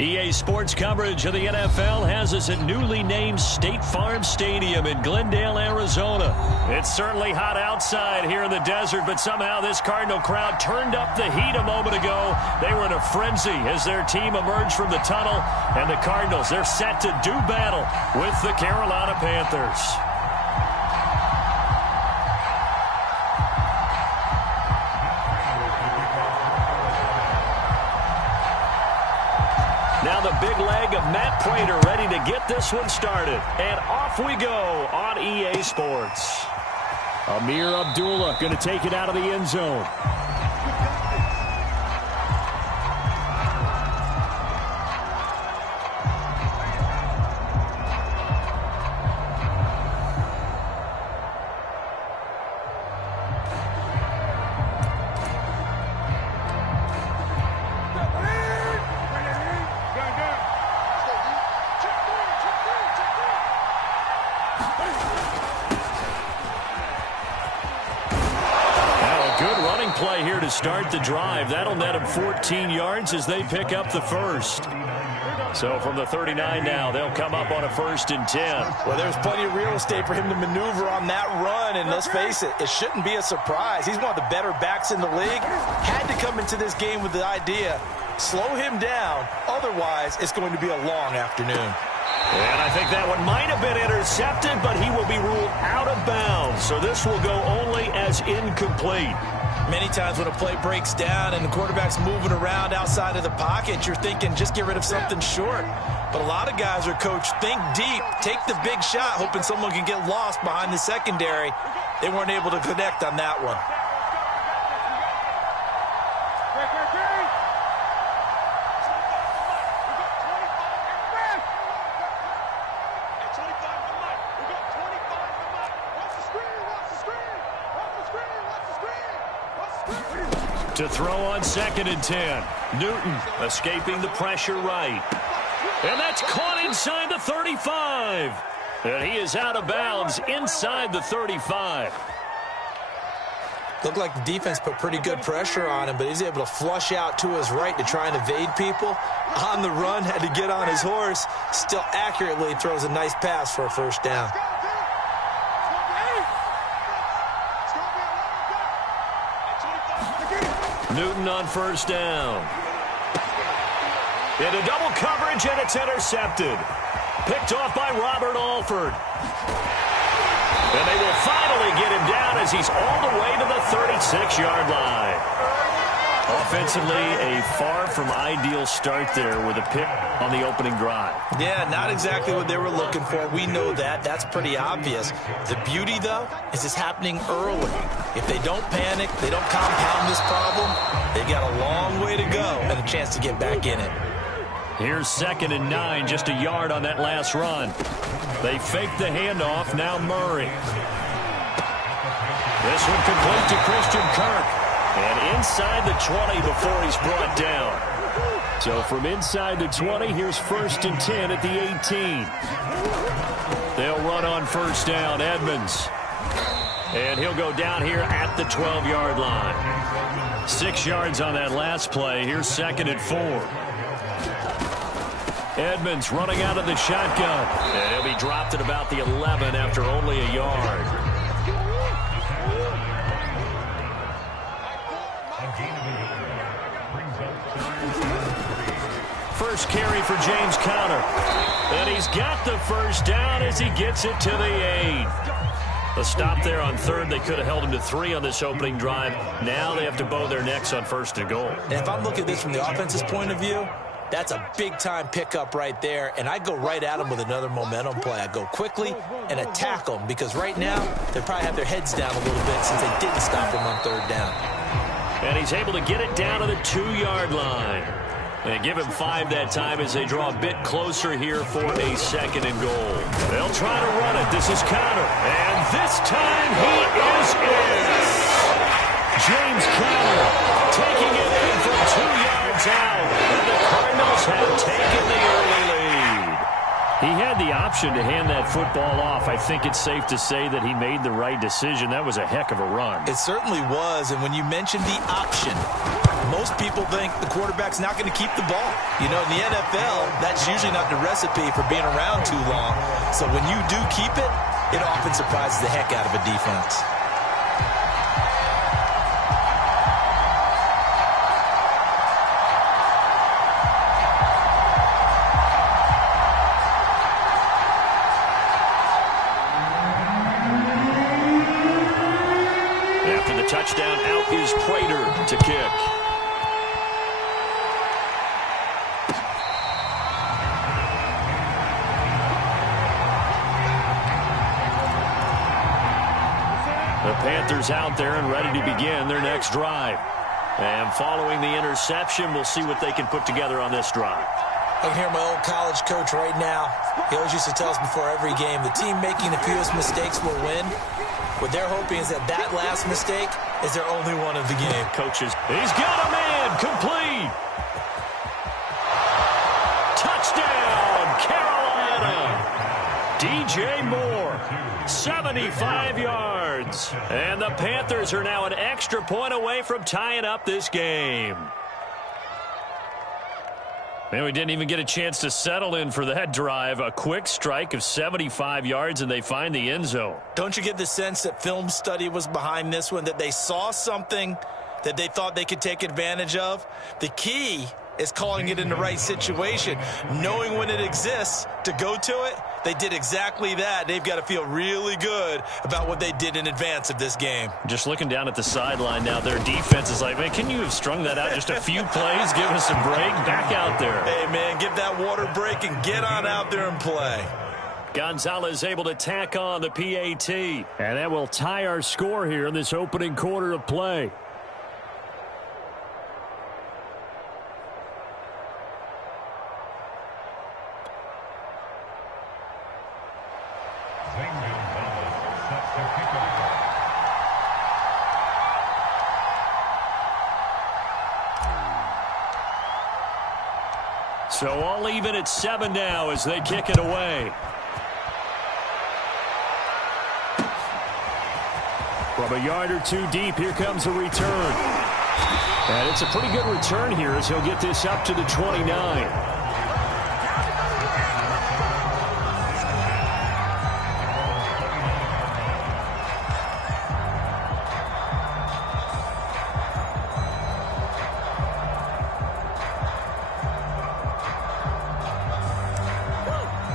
EA Sports coverage of the NFL has us at newly named State Farm Stadium in Glendale, Arizona. It's certainly hot outside here in the desert, but somehow this Cardinal crowd turned up the heat a moment ago. They were in a frenzy as their team emerged from the tunnel, and the Cardinals, they're set to do battle with the Carolina Panthers. Now the big leg of Matt Prater ready to get this one started. And off we go on EA Sports. Amir Abdullah going to take it out of the end zone. Play here to start the drive. That'll net them 14 yards as they pick up the first. So from the 39 now, they'll come up on a 1st and 10. Well, there's plenty of real estate for him to maneuver on that run, and let's face it, it shouldn't be a surprise. He's one of the better backs in the league. Had to come into this game with the idea, slow him down, otherwise it's going to be a long afternoon. And I think that one might have been intercepted, but he will be ruled out of bounds. So this will go only as incomplete. Many times when a play breaks down and the quarterback's moving around outside of the pocket, you're thinking just get rid of something short. But a lot of guys are coached, think deep, take the big shot, hoping someone can get lost behind the secondary. They weren't able to connect on that one. To throw on 2nd and 10. Newton escaping the pressure right. And that's caught inside the 35. And he is out of bounds inside the 35. Looked like the defense put pretty good pressure on him, but he's able to flush out to his right to try and evade people. On the run, had to get on his horse. Still accurately throws a nice pass for a 1st down. Newton on 1st down. Into double coverage, and it's intercepted. Picked off by Robert Alford. And they will finally get him down as he's all the way to the 36-yard line. Offensively, a far from ideal start there with a pick on the opening drive. Yeah, not exactly what they were looking for. We know that. That's pretty obvious. The beauty, though, is it's happening early. If they don't panic, they don't compound this problem, they've got a long way to go and a chance to get back in it. Here's 2nd and 9, just a yard on that last run. They fake the handoff, now Murray. This one complete to Christian Kirk. And inside the 20 before he's brought down. So from inside the 20, here's 1st and 10 at the 18. They'll run on 1st down, Edmonds. And he'll go down here at the 12-yard line. 6 yards on that last play. Here's 2nd and 4. Edmonds running out of the shotgun. And he'll be dropped at about the 11 after only a yard. First carry for James Conner. And he's got the 1st down as he gets it to the 8. A stop there on 3rd. They could have held him to 3 on this opening drive. Now they have to bow their necks on 1st and goal. And if I'm looking at this from the offense's point of view, that's a big-time pickup right there. And I go right at him with another momentum play. I go quickly and attack them because right now they probably have their heads down a little bit since they didn't stop him on 3rd down. And he's able to get it down to the 2-yard line. They give him 5 that time as they draw a bit closer here for a 2nd and goal. They'll try to run it. This is Conner. And this time he is in. James Conner taking it in from 2 yards out. And the Cardinals have taken the early lead. He had had the option to hand that football off, I think it's safe to say that he made the right decision. That was a heck of a run. It certainly was, and when you mentioned the option, most people think the quarterback's not going to keep the ball. You know, in the NFL, that's usually not the recipe for being around too long. So when you do keep it, it often surprises the heck out of a defense. After the touchdown, out is Prater to kick. The Panthers out there and ready to begin their next drive. And following the interception, we'll see what they can put together on this drive. I can hear my old college coach right now. He always used to tell us before every game, the team making the fewest mistakes will win. What they're hoping is that that last mistake is their only one of the game. Coaches, he's got a man, complete. Touchdown, Carolina. DJ Moore, 75 yards. And the Panthers are now an extra point away from tying up this game. Man, we didn't even get a chance to settle in for that drive. A quick strike of 75 yards, and they find the end zone. Don't you get the sense that film study was behind this one, that they saw something that they thought they could take advantage of? The key is calling it in the right situation, knowing when it exists to go to it. They did exactly that. They've got to feel really good about what they did in advance of this game. Just looking down at the sideline now, their defense is like, man, can you have strung that out just a few plays? Give us a break. Back out there. Hey, man, give that water break and get on out there and play. Gonzalez able to tack on the PAT. And that will tie our score here in this opening quarter of play. So all even at 7 now as they kick it away. From a yard or two deep, here comes a return. And it's a pretty good return here as he'll get this up to the 29.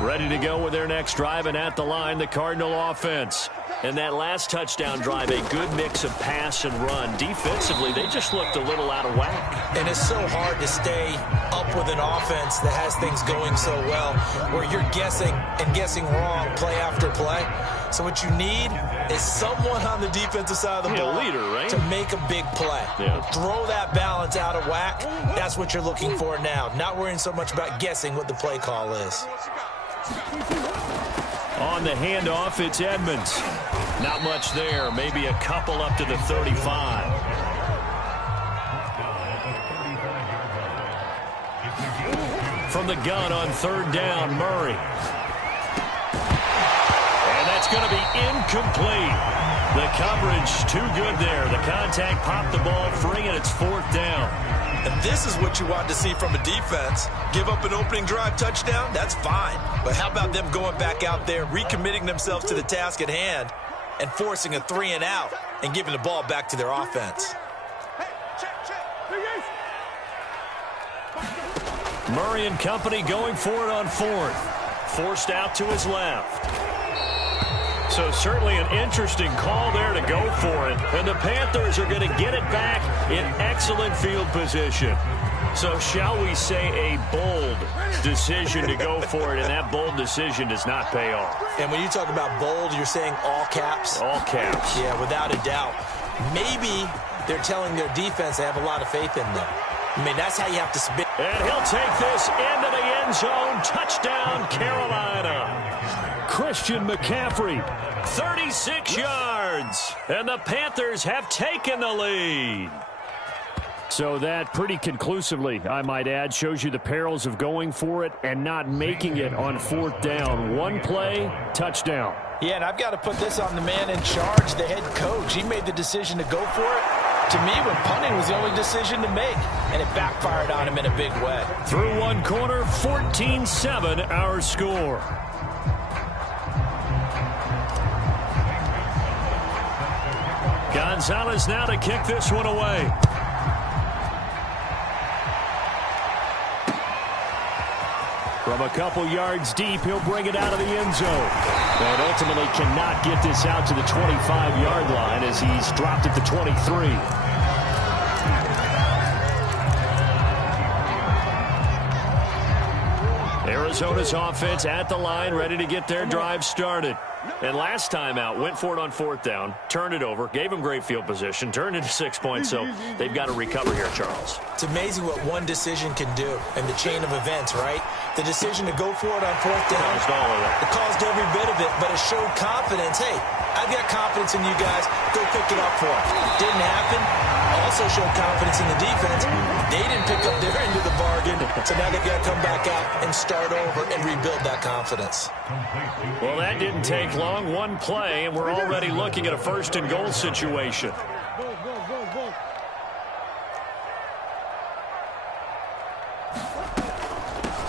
Ready to go with their next drive, and at the line, the Cardinal offense. And that last touchdown drive, a good mix of pass and run. Defensively, they just looked a little out of whack. And it's so hard to stay up with an offense that has things going so well, where you're guessing and guessing wrong play after play. So what you need is someone on the defensive side of the ball, leader, right? to make a big play. Yeah. Throw that balance out of whack. That's what you're looking for now. Not worrying so much about guessing what the play call is. On the handoff, it's Edmonds. Not much there. Maybe a couple up to the 35. From the gun on third down, Murray. And that's going to be incomplete. The coverage too good there. The contact popped the ball free, and it's fourth down. And this is what you want to see from a defense. Give up an opening drive touchdown, that's fine. But how about them going back out there, recommitting themselves to the task at hand, and forcing a 3-and-out and giving the ball back to their offense? Murray and company going for it on fourth. Forced out to his left. So certainly an interesting call there to go for it. And the Panthers are going to get it back in excellent field position. So shall we say a bold decision to go for it, and that bold decision does not pay off. And when you talk about bold, you're saying all caps? All caps. Yeah, without a doubt. Maybe they're telling their defense they have a lot of faith in them. I mean, that's how you have to spin. And he'll take this into the end zone. Touchdown, Carolina. Christian McCaffrey, 36 yards. And the Panthers have taken the lead. So that pretty conclusively, I might add, shows you the perils of going for it and not making it on 4th down. One play, touchdown. Yeah, and I've got to put this on the man in charge, the head coach. He made the decision to go for it. To me, when punting was the only decision to make, and it backfired on him in a big way. Through one quarter, 14-7 our score. Gonzalez now to kick this one away. From a couple yards deep, he'll bring it out of the end zone. But ultimately cannot get this out to the 25-yard line as he's dropped at the 23. Arizona's offense at the line, ready to get their drive started. And last time out, went for it on 4th down, turned it over, gave them great field position, turned into 6 points, so they've got to recover here, Charles. It's amazing what one decision can do in the chain of events, right? The decision to go for it on 4th down, it caused every bit of it, but it showed confidence. Hey, I've got confidence in you guys. Go pick it up for it. Didn't happen. Also showed confidence in the defense. They didn't pick up their end of the bargain, so now they've got to come back out and start over and rebuild that confidence. Well, that didn't take long. One play, and we're already looking at a 1st and goal situation.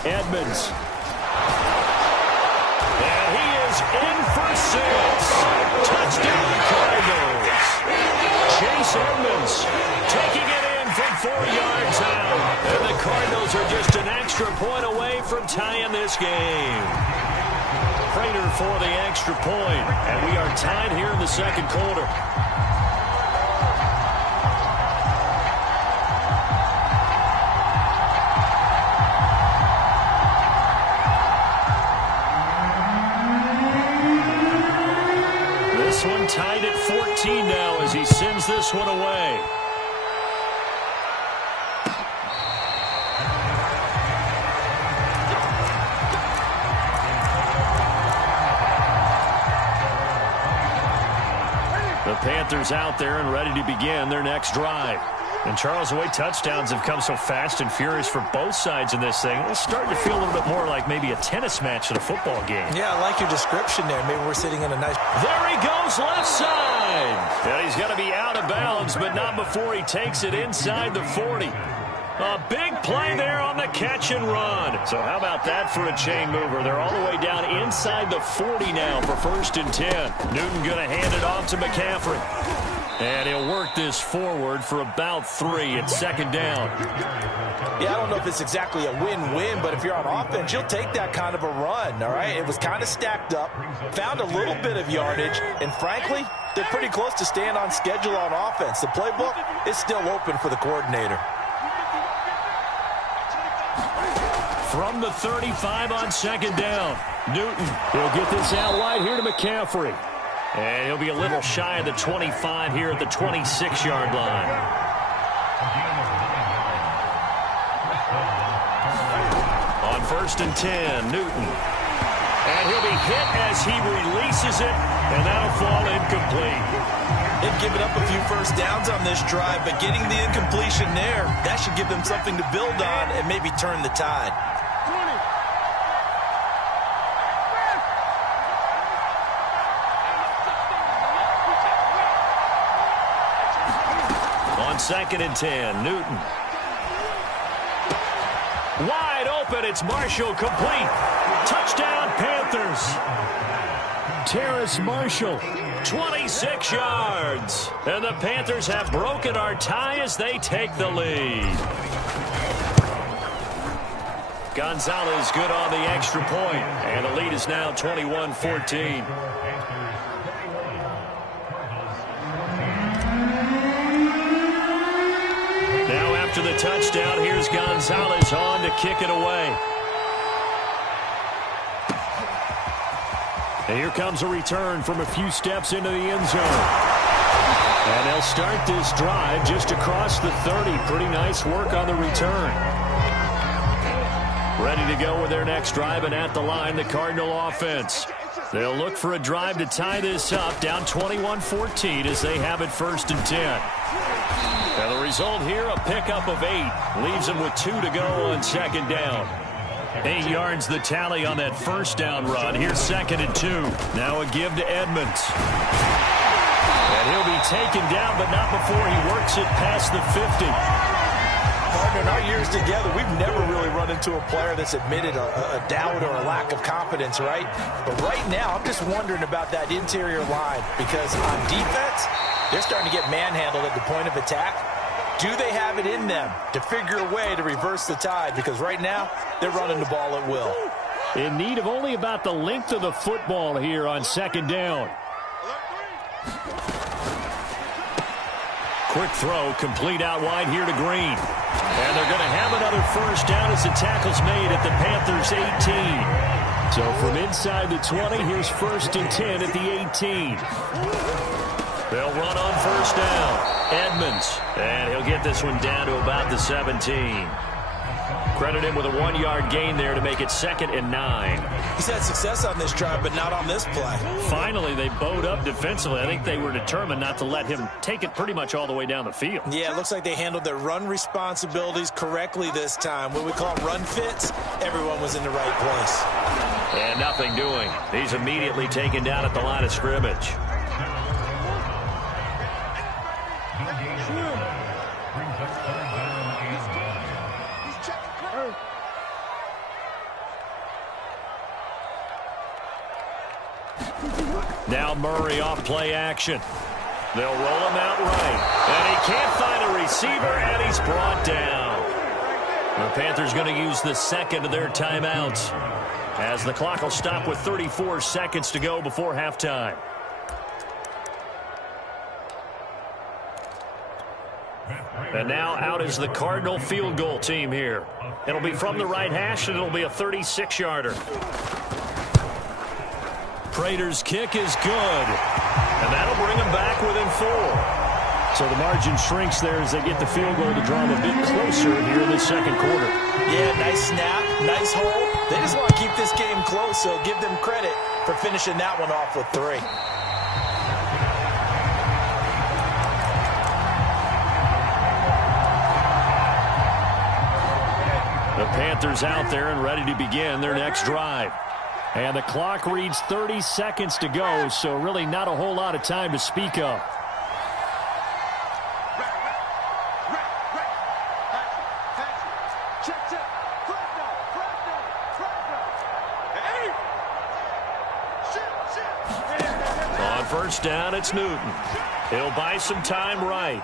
Edmonds. And he is in for 6. Touchdown Cardinals. Chase Edmonds taking it in from 4 yards out. And the Cardinals are just an extra point away from tying this game. Prater for the extra point. And we are tied here in the 2nd quarter. This one tied at 14 now as he sends this one away. The Panthers out there and ready to begin their next drive. And Charles, the way touchdowns have come so fast and furious for both sides in this thing, it's starting to feel a little bit more like maybe a tennis match than a football game. Yeah, I like your description there. Maybe we're sitting in a nice... There he goes, left side. And he's going to be out of bounds, but not before he takes it inside the 40. A big play there on the catch and run. So how about that for a chain mover? They're all the way down inside the 40 now for 1st and 10. Newton going to hand it off to McCaffrey. And he'll work this forward for about 3 at 2nd down. Yeah, I don't know if it's exactly a win-win, but if you're on offense, you'll take that kind of a run, all right? It was kind of stacked up, found a little bit of yardage, and frankly, they're pretty close to staying on schedule on offense. The playbook is still open for the coordinator. From the 35 on 2nd down, Newton will get this out wide here to McCaffrey. And he'll be a little shy of the 25 here at the 26-yard line. On 1st and 10, Newton. And he'll be hit as he releases it, and that'll fall incomplete. They've given up a few 1st downs on this drive, but getting the incompletion there, that should give them something to build on and maybe turn the tide. On 2nd and 10, Newton. Wide open, it's Marshall, complete. Touchdown, Panthers. Terrace Marshall, 26 yards. And the Panthers have broken our tie as they take the lead. Gonzalez good on the extra point. And the lead is now 21-14. After the touchdown, here's Gonzalez on to kick it away. And here comes a return from a few steps into the end zone. And they'll start this drive just across the 30. Pretty nice work on the return. Ready to go with their next drive, and at the line, the Cardinal offense. They'll look for a drive to tie this up, down 21-14 as they have it 1st and 10. And the result here, a pickup of 8. Leaves them with 2 to go on 2nd down. 8 yards the tally on that 1st down run. Here's 2nd and 2. Now a give to Edmonds. And he'll be taken down, but not before he works it past the 50. Partner, in our years together, we've never really run into a player that's admitted a doubt or a lack of confidence, right? But right now, I'm just wondering about that interior line because on defense, they're starting to get manhandled at the point of attack. Do they have it in them to figure a way to reverse the tide? Because right now, they're running the ball at will. In need of only about the length of the football here on 2nd down. Quick throw, complete out wide here to Green. And they're going to have another 1st down as the tackle's made at the Panthers' 18. So from inside the 20, here's 1st and 10 at the 18. They'll run on 1st down. Edmonds, and he'll get this one down to about the 17. Credit him with a 1-yard gain there to make it 2nd and 9. He's had success on this drive, but not on this play. Finally, they bowed up defensively. I think they were determined not to let him take it pretty much all the way down the field. Yeah, it looks like they handled their run responsibilities correctly this time. What we call run fits, everyone was in the right place. And nothing doing. He's immediately taken down at the line of scrimmage. Now Murray off play action. They'll roll him out right. And he can't find a receiver, and he's brought down. The Panthers going to use the 2nd of their timeouts as the clock will stop with 34 seconds to go before halftime. And now out is the Cardinal field goal team here. It'll be from the right hash, and it'll be a 36-yarder. Prater's kick is good, and that'll bring them back within 4. So the margin shrinks there as they get the field goal to draw them a bit closer here in the 2nd quarter. Yeah, nice snap, nice hole. They just want to keep this game close, so give them credit for finishing that one off with 3. The Panthers out there and ready to begin their next drive. And the clock reads 30 seconds to go, so really not a whole lot of time to speak of. On 1st down, it's Newton. He'll buy some time right.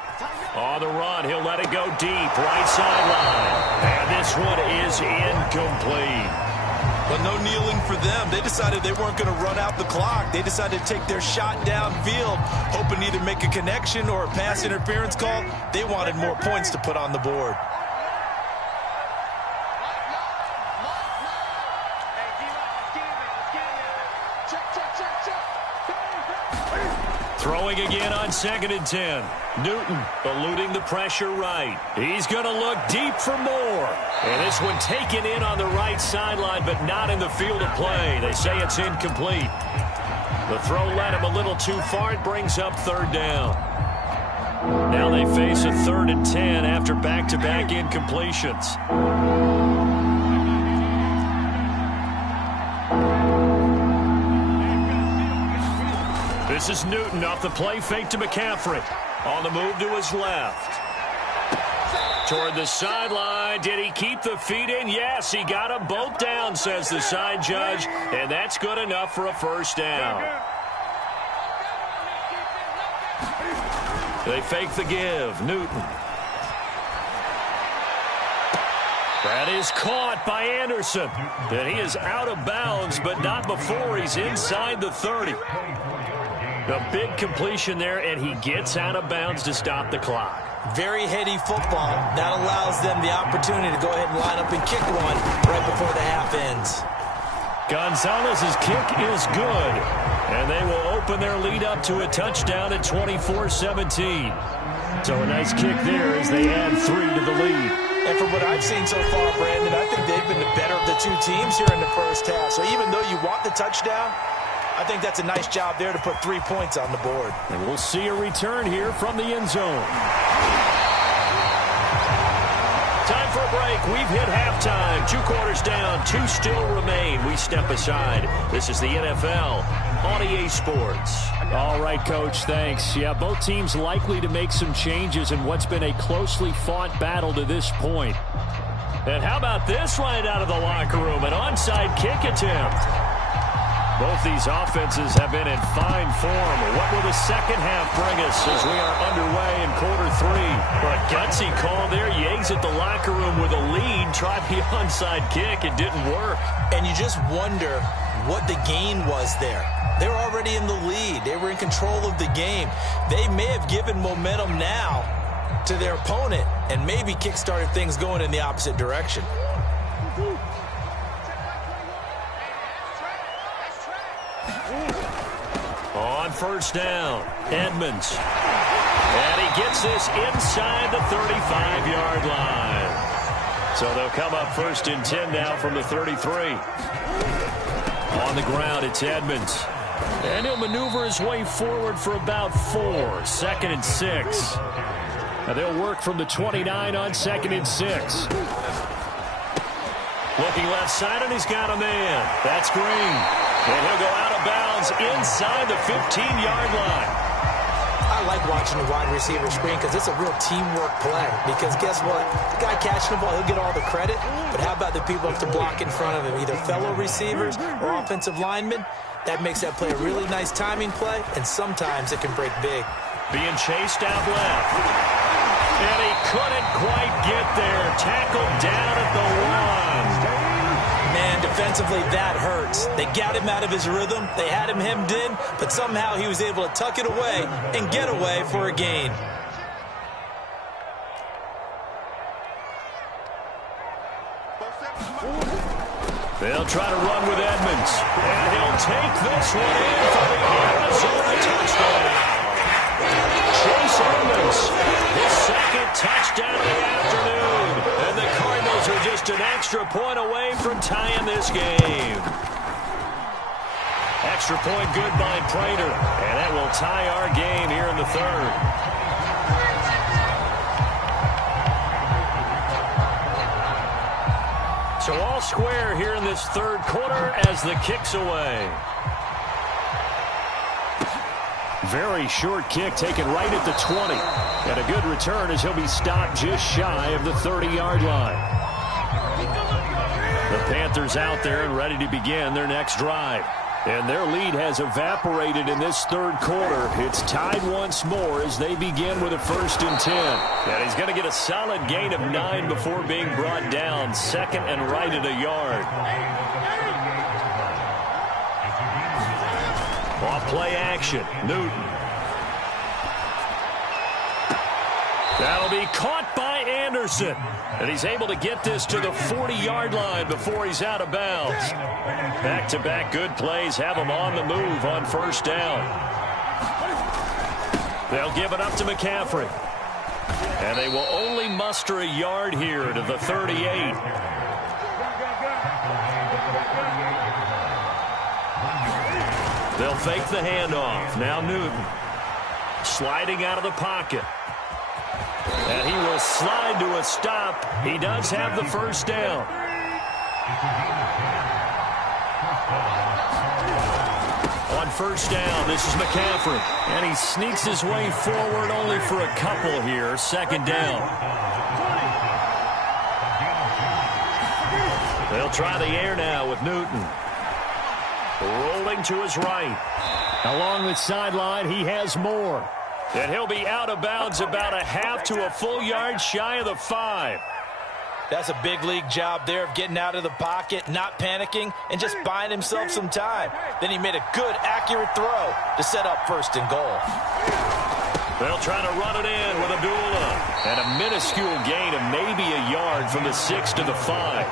On the run, he'll let it go deep, right sideline. And this one is incomplete. But no kneeling for them. They decided they weren't going to run out the clock. They decided to take their shot downfield, hoping to either make a connection or a pass interference call. They wanted more points to put on the board. Throwing again on 2nd and 10. Newton eluding the pressure right. He's going to look deep for more. And this one taken in on the right sideline, but not in the field of play. They say it's incomplete. The throw led him a little too far. It brings up 3rd down. Now they face a 3rd and 10 after back-to-back incompletions. This is Newton off the play fake to McCaffrey. On the move to his left. Toward the sideline. Did he keep the feet in? Yes, he got them both down, says the side judge. And that's good enough for a 1st down. They fake the give. Newton. That is caught by Anderson. And he is out of bounds, but not before he's inside the 30. A big completion there, and he gets out of bounds to stop the clock. Very heady football. That allows them the opportunity to go ahead and line up and kick one right before the half ends. Gonzalez's kick is good, and they will open their lead up to a touchdown at 24-17. So a nice kick there as they add 3 to the lead. And from what I've seen so far, Brandon, I think they've been the better of the two teams here in the first half. So even though you want the touchdown, I think that's a nice job there to put 3 points on the board. And we'll see a return here from the end zone. Time for a break. We've hit halftime. 2 quarters down. 2 still remain. We step aside. This is the NFL on EA Sports. All right, Coach, thanks. Yeah, both teams likely to make some changes in what's been a closely fought battle to this point. And how about this right out of the locker room? An onside kick attempt. Both these offenses have been in fine form. What will the second half bring us as we are underway in quarter 3? Well, a gutsy call there. You exit the locker room with a lead. Try the onside kick. It didn't work. And you just wonder what the gain was there. They were already in the lead. They were in control of the game. They may have given momentum now to their opponent and maybe kick-started things going in the opposite direction. On first down, Edmonds. And he gets this inside the 35-yard line. So they'll come up 1st and 10 now from the 33. On the ground, it's Edmonds. And he'll maneuver his way forward for about 4. 2nd and 6. Now they'll work from the 29 on 2nd and 6. Looking left side, and he's got a man. That's Green. And he'll go out of bounds inside the 15-yard line. I like watching the wide receiver screen because it's a real teamwork play. Because guess what? The guy catching the ball, he'll get all the credit. But how about the people up to block in front of him, either fellow receivers or offensive linemen? That makes that play a really nice timing play, and sometimes it can break big. Being chased out left. And he couldn't quite get there. Tackled down at the 1. Man, defensively, that hurts. They got him out of his rhythm. They had him hemmed in, but somehow he was able to tuck it away and get away for a gain. They'll try to run with Edmonds. And he'll take this one in for the Arizona touchdown. Chase Edmonds, his 2nd touchdown of the afternoon. And the Cardinals are just an extra point away from tying this game. Extra point good by Prater. And that will tie our game here in the 3rd. So all square here in this 3rd quarter as the kick's away. Very short kick taken right at the 20. And a good return as he'll be stopped just shy of the 30-yard line. The Panthers out there and ready to begin their next drive. And their lead has evaporated in this 3rd quarter. It's tied once more as they begin with a 1st and 10. And he's going to get a solid gain of 9 before being brought down. 2nd and right at a yard. Off play action. Newton. That'll be caught by Anderson. And he's able to get this to the 40-yard line before he's out of bounds. Back-to-back good plays have him on the move on 1st down. They'll give it up to McCaffrey. And they will only muster a yard here to the 38. They'll fake the handoff. Now Newton. Sliding out of the pocket. And he will slide to a stop. He does have the 1st down. On 1st down, this is McCaffrey. And he sneaks his way forward only for a couple here. 2nd down. They'll try the air now with Newton. Rolling to his right. Along the sideline, he has more. And he'll be out of bounds about a half to a full yard shy of the 5. That's a big league job there of getting out of the pocket, not panicking, and just buying himself some time. Then he made a good, accurate throw to set up 1st and goal. They'll try to run it in with Abdullah. And a minuscule gain of maybe a yard from the 6 to the 5.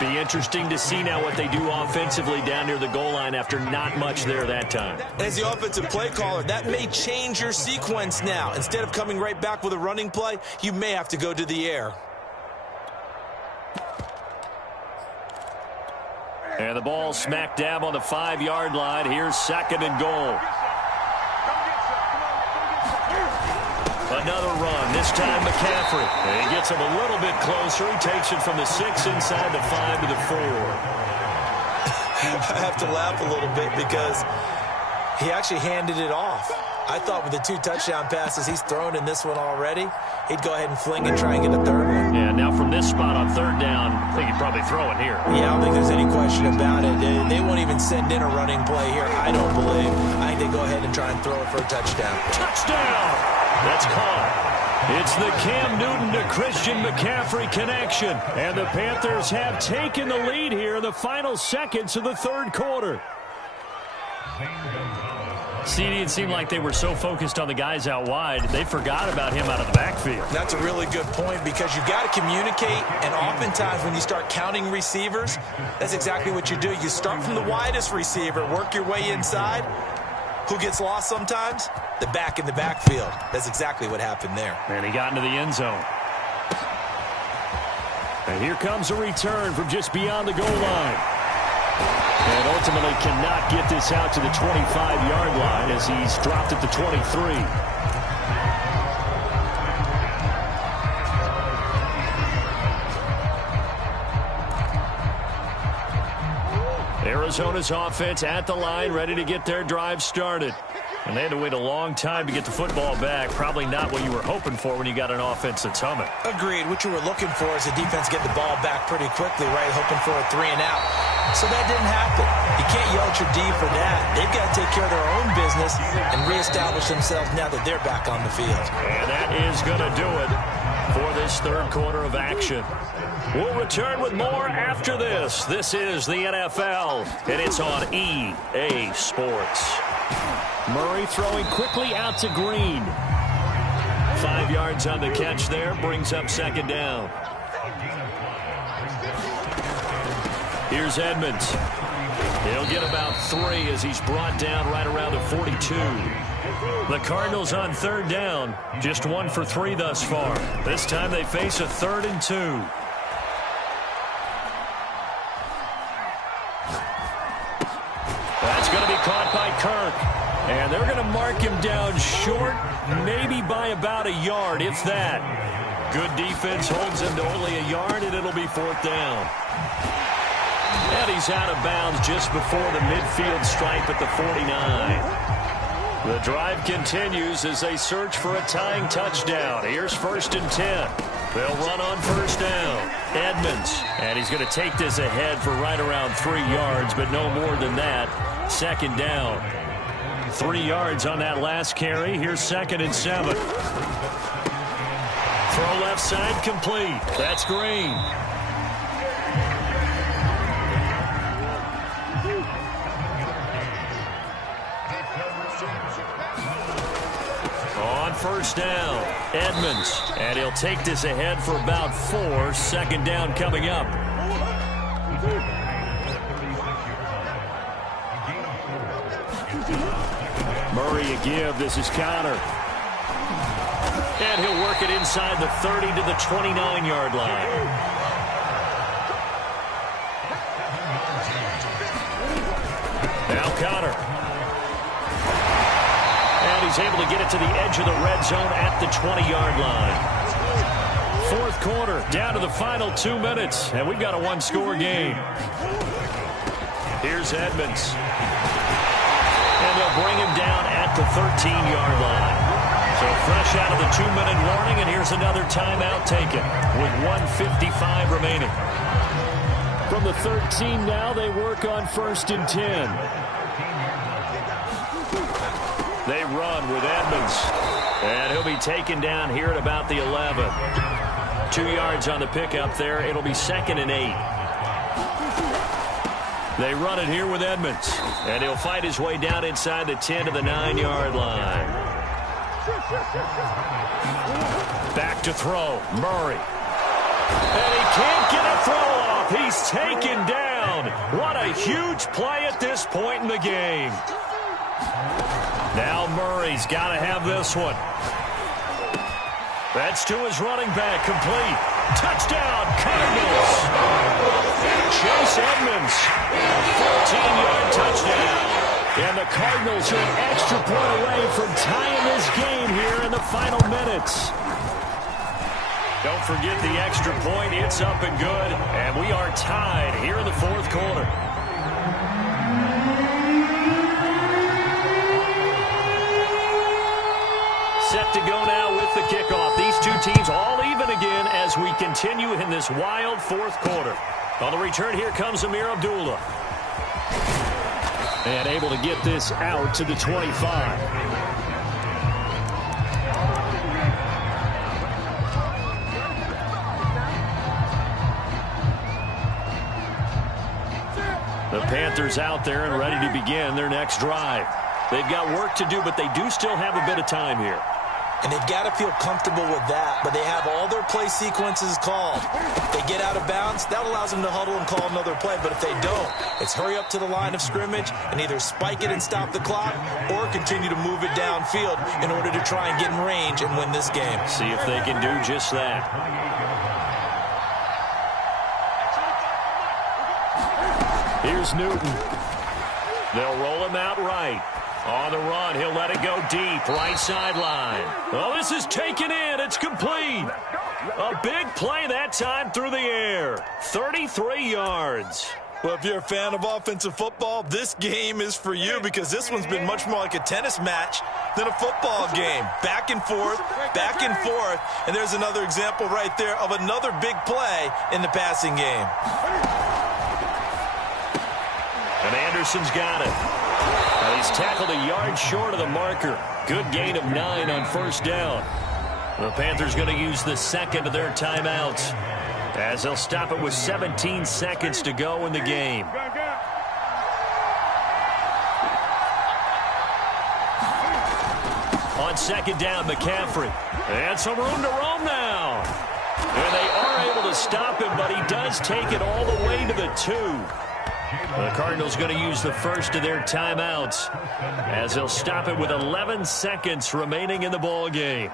Be interesting to see now what they do offensively down near the goal line after not much there that time. As the offensive play caller, that may change your sequence now. Instead of coming right back with a running play, you may have to go to the air. And the ball smack dab on the 5-yard line. Here's 2nd and goal. Another run, this time McCaffrey. And he gets him a little bit closer. He takes it from the 6 inside the 5 to the 4. I have to laugh a little bit because he actually handed it off. I thought with the 2 touchdown passes he's thrown in this one already, he'd go ahead and fling and try and get a 3rd one. Yeah, now from this spot on 3rd down, I think he'd probably throw it here. Yeah, I don't think there's any question about it. They won't even send in a running play here, I don't believe. I think they go ahead and try and throw it for a touchdown. Touchdown! That's caught. It's the Cam Newton to Christian McCaffrey connection. And the Panthers have taken the lead here in the final seconds of the 3rd quarter. CD, it seemed like they were so focused on the guys out wide, they forgot about him out of the backfield. That's a really good point because you've got to communicate, and oftentimes when you start counting receivers, that's exactly what you do. You start from the widest receiver, work your way inside. Who gets lost sometimes? The back in the backfield. That's exactly what happened there. And he got into the end zone. And here comes a return from just beyond the goal line. And ultimately cannot get this out to the 25-yard line as he's dropped at the 23. Arizona's offense at the line, ready to get their drive started. And they had to wait a long time to get the football back. Probably not what you were hoping for when you got an offense that's humming. Agreed. What you were looking for is the defense get the ball back pretty quickly, right? Hoping for a 3 and out. So that didn't happen. You can't yell at your D for that. They've got to take care of their own business and reestablish themselves now that they're back on the field. And that is going to do it for this 3rd quarter of action. We'll return with more after this. This is the NFL, and it's on EA Sports. Murray throwing quickly out to Green. 5 yards on the catch there, brings up 2nd down. Here's Edmonds. He'll get about 3 as he's brought down right around the 42. The Cardinals on 3rd down, just 1 for 3 thus far. This time they face a 3rd and 2. That's going to be caught by Kirk. And they're going to mark him down short, maybe by about a yard, if that. Good defense holds him to only a yard, and it'll be 4th down. And he's out of bounds just before the midfield stripe at the 49. The drive continues as they search for a tying touchdown. Here's 1st and 10. They'll run on 1st down. Edmonds. And he's going to take this ahead for right around 3 yards, but no more than that. 2nd down. 3 yards on that last carry. Here's 2nd and 7. Throw left side complete. That's Green. On 1st down, Edmonds. And he'll take this ahead for about 4. 2nd down coming up. Murray a give. This is Connor. And he'll work it inside the 30 to the 29-yard line. Now Connor. And he's able to get it to the edge of the red zone at the 20-yard line. 4th quarter, down to the final 2 minutes. And we've got a 1-score game. Here's Edmonds. And they'll bring him down at the 13-yard line. So fresh out of the 2-minute warning, and here's another timeout taken with 1:55 remaining. From the 13 now, they work on 1st and 10. They run with Edmonds. And he'll be taken down here at about the 11. 2 yards on the pickup there. It'll be 2nd and 8. They run it here with Edmonds. And he'll fight his way down inside the 10 to the 9-yard line. Back to throw. Murray. And he can't get a throw off. He's taken down. What a huge play at this point in the game. Now Murray's got to have this one. That's to his running back. Complete. Touchdown, Cardinals. Chase Edmonds the Cardinals are an extra point away from tying this game here in the final minutes. Don't forget the extra point. It's up and good. And we are tied here in the fourth quarter. Set to go now with the kickoff. These two teams all even again as we continue in this wild fourth quarter. On the return, here comes Amir Abdullah. And able to get this out to the 25. The Panthers out there and ready to begin their next drive. They've got work to do, but they do still have a bit of time here. And they've got to feel comfortable with that, but they have all their play sequences called. If they get out of bounds, that allows them to huddle and call another play, but if they don't, it's hurry up to the line of scrimmage and either spike it and stop the clock or continue to move it downfield in order to try and get in range and win this game. See if they can do just that. Here's Newton. They'll roll him out right. On the run, he'll let it go deep, right sideline. Oh, this is taken in. It's complete. A big play that time through the air. 33 yards. Well, if you're a fan of offensive football, this game is for you because this one's been much more like a tennis match than a football game. Back and forth, and there's another example right there of another big play in the passing game. And Anderson's got it. He's tackled a yard short of the marker. Good gain of 9 on first down. The Panthers going to use the second of their timeouts as they'll stop it with 17 seconds to go in the game. On second down, McCaffrey. And some room to roam now. And they are able to stop him, but he does take it all the way to the 2. The Cardinals going to use the first of their timeouts as they'll stop it with 11 seconds remaining in the ball game.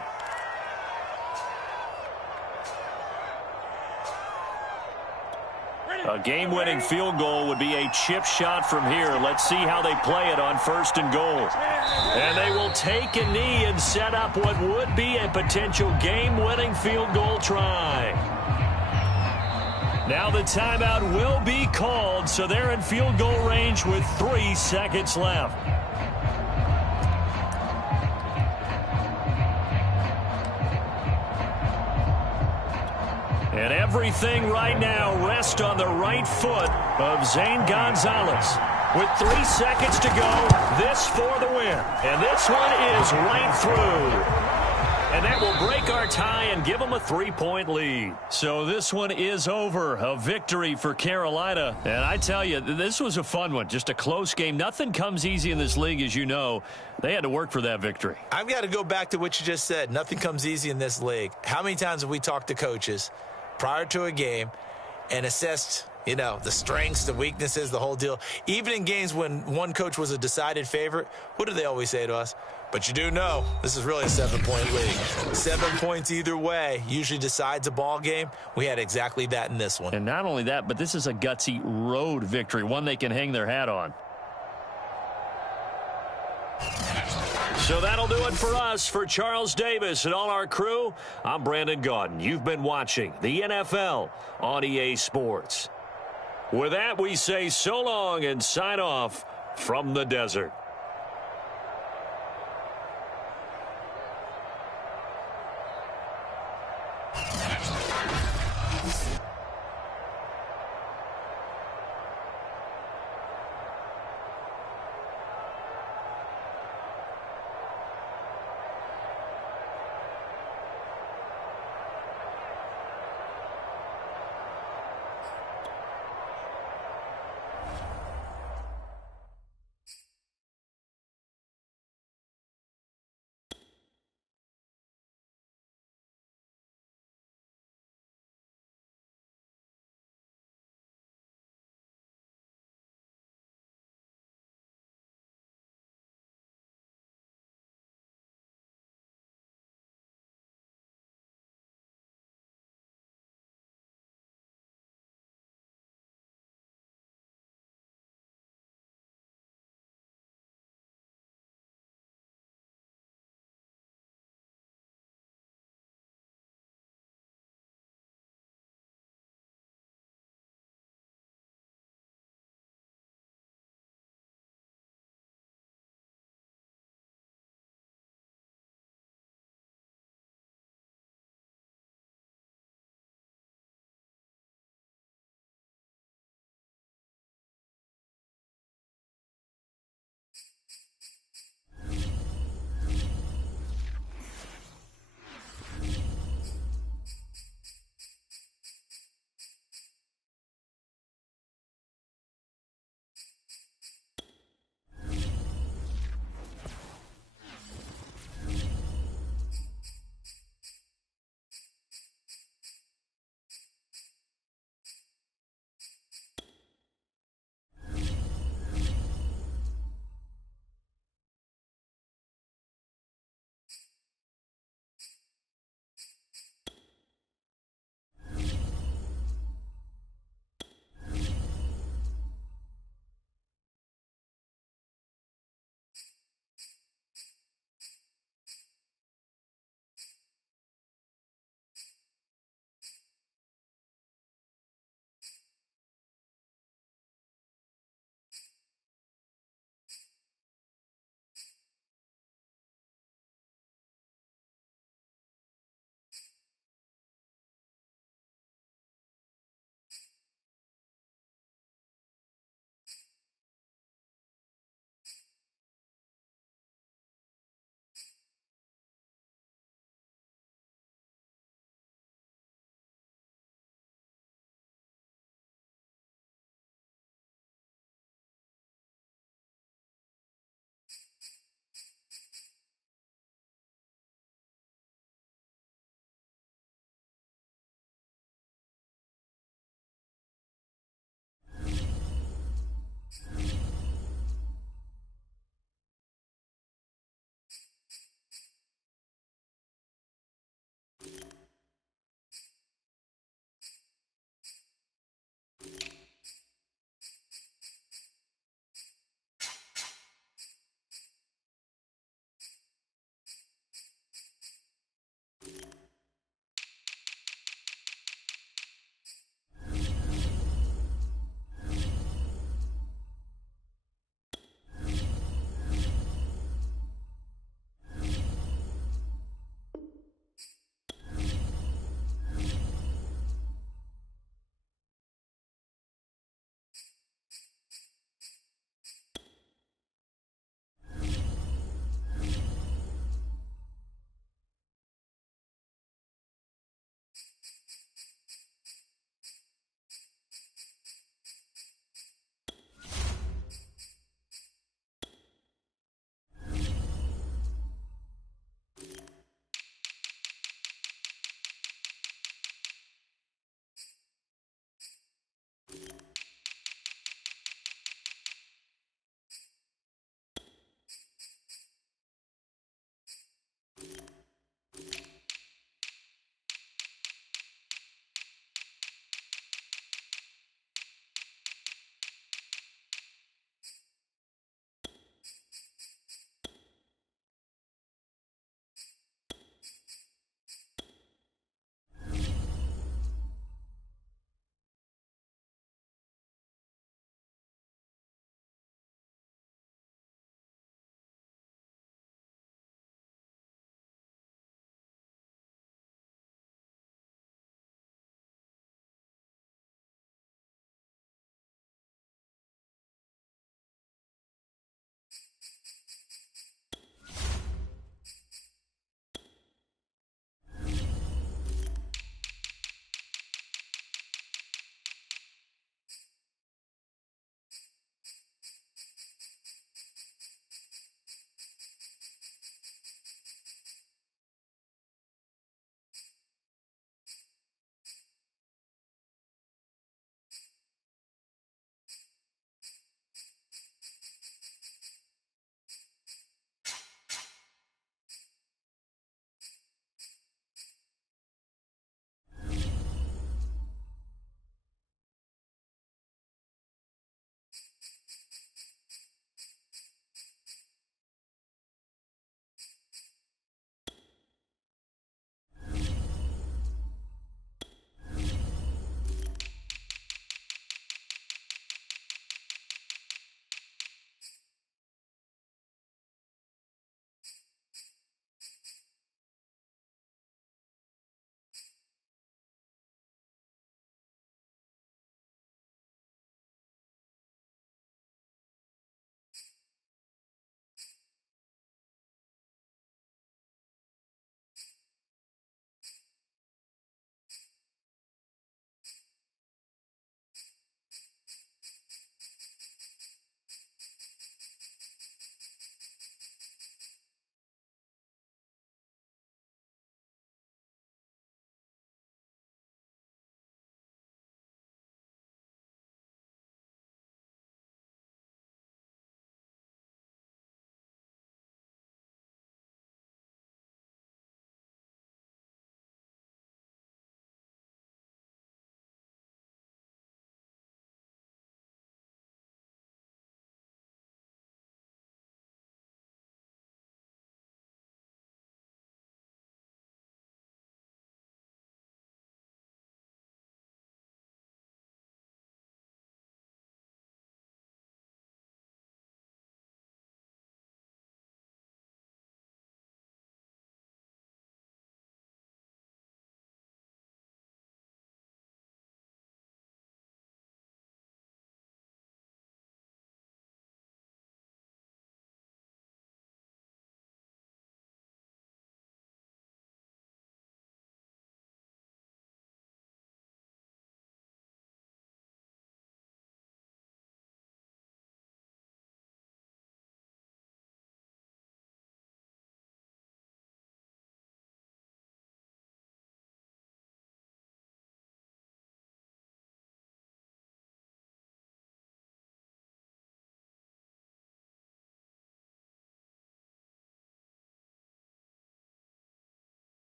A game-winning field goal would be a chip shot from here. Let's see how they play it on first and goal. And they will take a knee and set up what would be a potential game-winning field goal try. Now the timeout will be called, so they're in field goal range with 3 seconds left. And everything right now rests on the right foot of Zane Gonzalez. With 3 seconds to go, this for the win. And this one is right through. And that will break our tie and give them a 3-point lead. So this one is over. A victory for Carolina. And I tell you, this was a fun one. Just a close game. Nothing comes easy in this league, as you know. They had to work for that victory. I've got to go back to what you just said. Nothing comes easy in this league. How many times have we talked to coaches prior to a game and assessed, you know, the strengths, the weaknesses, the whole deal? Even in games when one coach was a decided favorite, what do they always say to us? But you do know this is really a 7-point league. 7 points either way usually decides a ball game. We had exactly that in this one. And not only that, but this is a gutsy road victory, one they can hang their hat on. So that'll do it for us. For Charles Davis and all our crew, I'm Brandon Gaudin. You've been watching the NFL on EA Sports. With that, we say so long and sign off from the desert.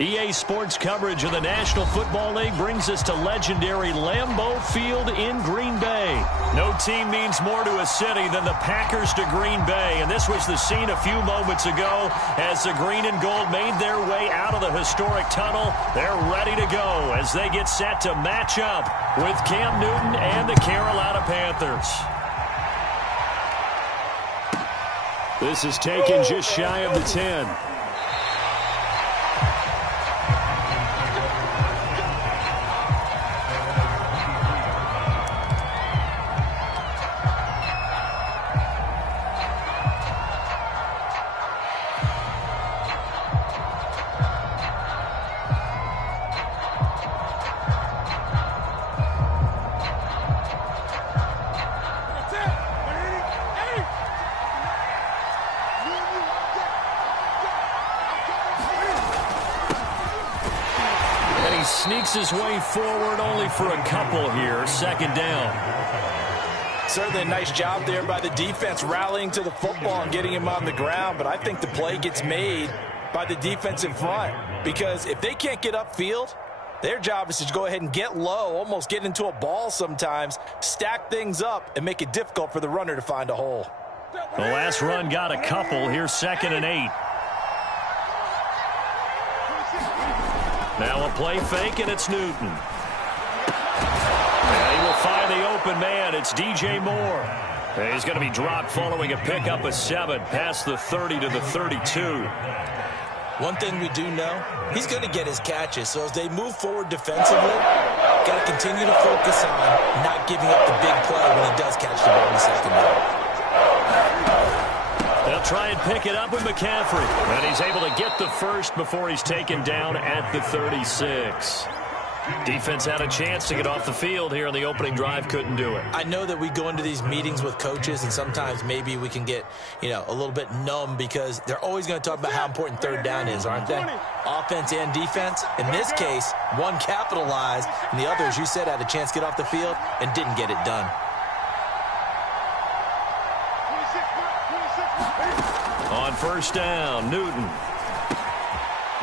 EA Sports coverage of the National Football League brings us to legendary Lambeau Field in Green Bay. No team means more to a city than the Packers to Green Bay, and this was the scene a few moments ago as the green and gold made their way out of the historic tunnel. They're ready to go as they get set to match up with Cam Newton and the Carolina Panthers. This is taken just shy of the 10. Sneaks his way forward only for a couple here. Second down. Certainly a nice job there by the defense rallying to the football and getting him on the ground, but I think the play gets made by the defense in front because if they can't get upfield, their job is to go ahead and get low, almost get into a ball sometimes, stack things up, and make it difficult for the runner to find a hole. The last run got a couple. Here's 2nd and 8. Now a play fake, and it's Newton. And he will find the open man. It's DJ Moore. And he's going to be dropped following a pickup of 7 past the 30 to the 32. One thing we do know, he's going to get his catches. So as they move forward defensively, got to continue to focus on not giving up the big play when he does catch the ball in the second down. They'll try and pick it up with McCaffrey. And he's able to get the first before he's taken down at the 36. Defense had a chance to get off the field here on the opening drive. Couldn't do it. I know that we go into these meetings with coaches, and sometimes maybe we can get, a little bit numb because they're always going to talk about how important third down is, aren't they? Offense and defense. In this case, one capitalized, and the other, as you said, had a chance to get off the field and didn't get it done. On first down, Newton.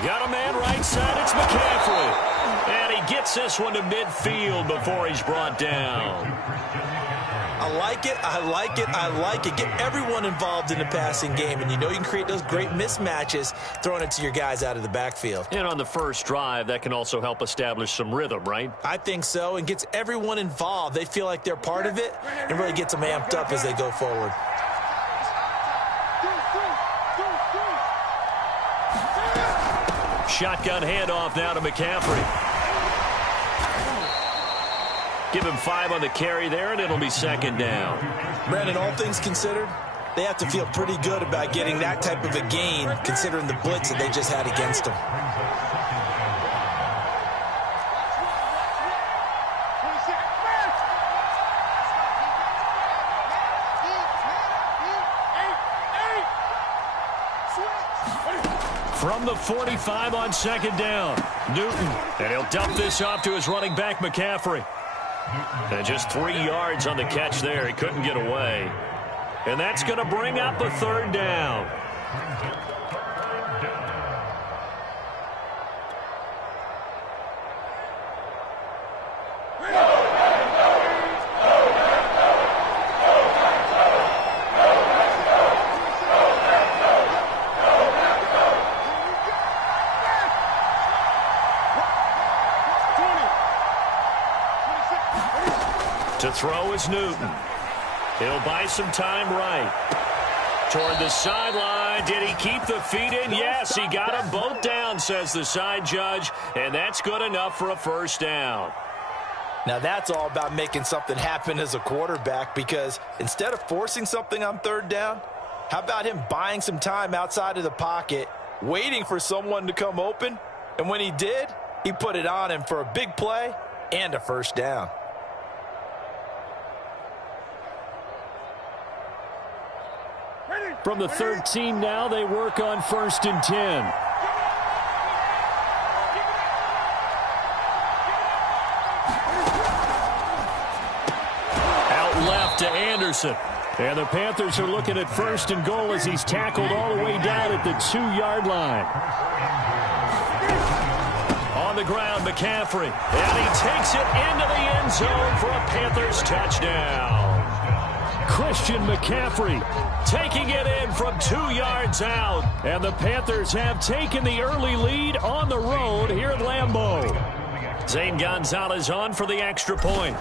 Got a man right side, it's McCaffrey. And he gets this one to midfield before he's brought down. I like it, I like it, I like it. Get everyone involved in the passing game, and you can create those great mismatches throwing it to your guys out of the backfield. And on the first drive, that can also help establish some rhythm, right? I think so, and gets everyone involved. They feel like they're part of it, and really gets them amped up as they go forward. Shotgun handoff now to McCaffrey. Give him 5 on the carry there, and it'll be 2nd down. Brandon, all things considered, they have to feel pretty good about getting that type of a gain, considering the blitz that they just had against them. From the 45 on 2nd down, Newton. And he'll dump this off to his running back, McCaffrey. And just 3 yards on the catch there. He couldn't get away. And that's going to bring up a 3rd down. To throw is Newton. He'll buy some time right. Toward the sideline. Did he keep the feet in? Yes, he got them both down, says the side judge. And that's good enough for a 1st down. Now that's all about making something happen as a quarterback, because instead of forcing something on 3rd down, how about him buying some time outside of the pocket, waiting for someone to come open? And when he did, he put it on him for a big play and a 1st down. From the 13 now, they work on 1st and 10. Out left to Anderson. And the Panthers are looking at 1st and goal as he's tackled all the way down at the 2-yard line. the ground, McCaffrey. And he takes it into the end zone for a Panthers touchdown. Christian McCaffrey taking it in from 2 yards out. And the Panthers have taken the early lead on the road here at Lambeau. Zane Gonzalez on for the extra point.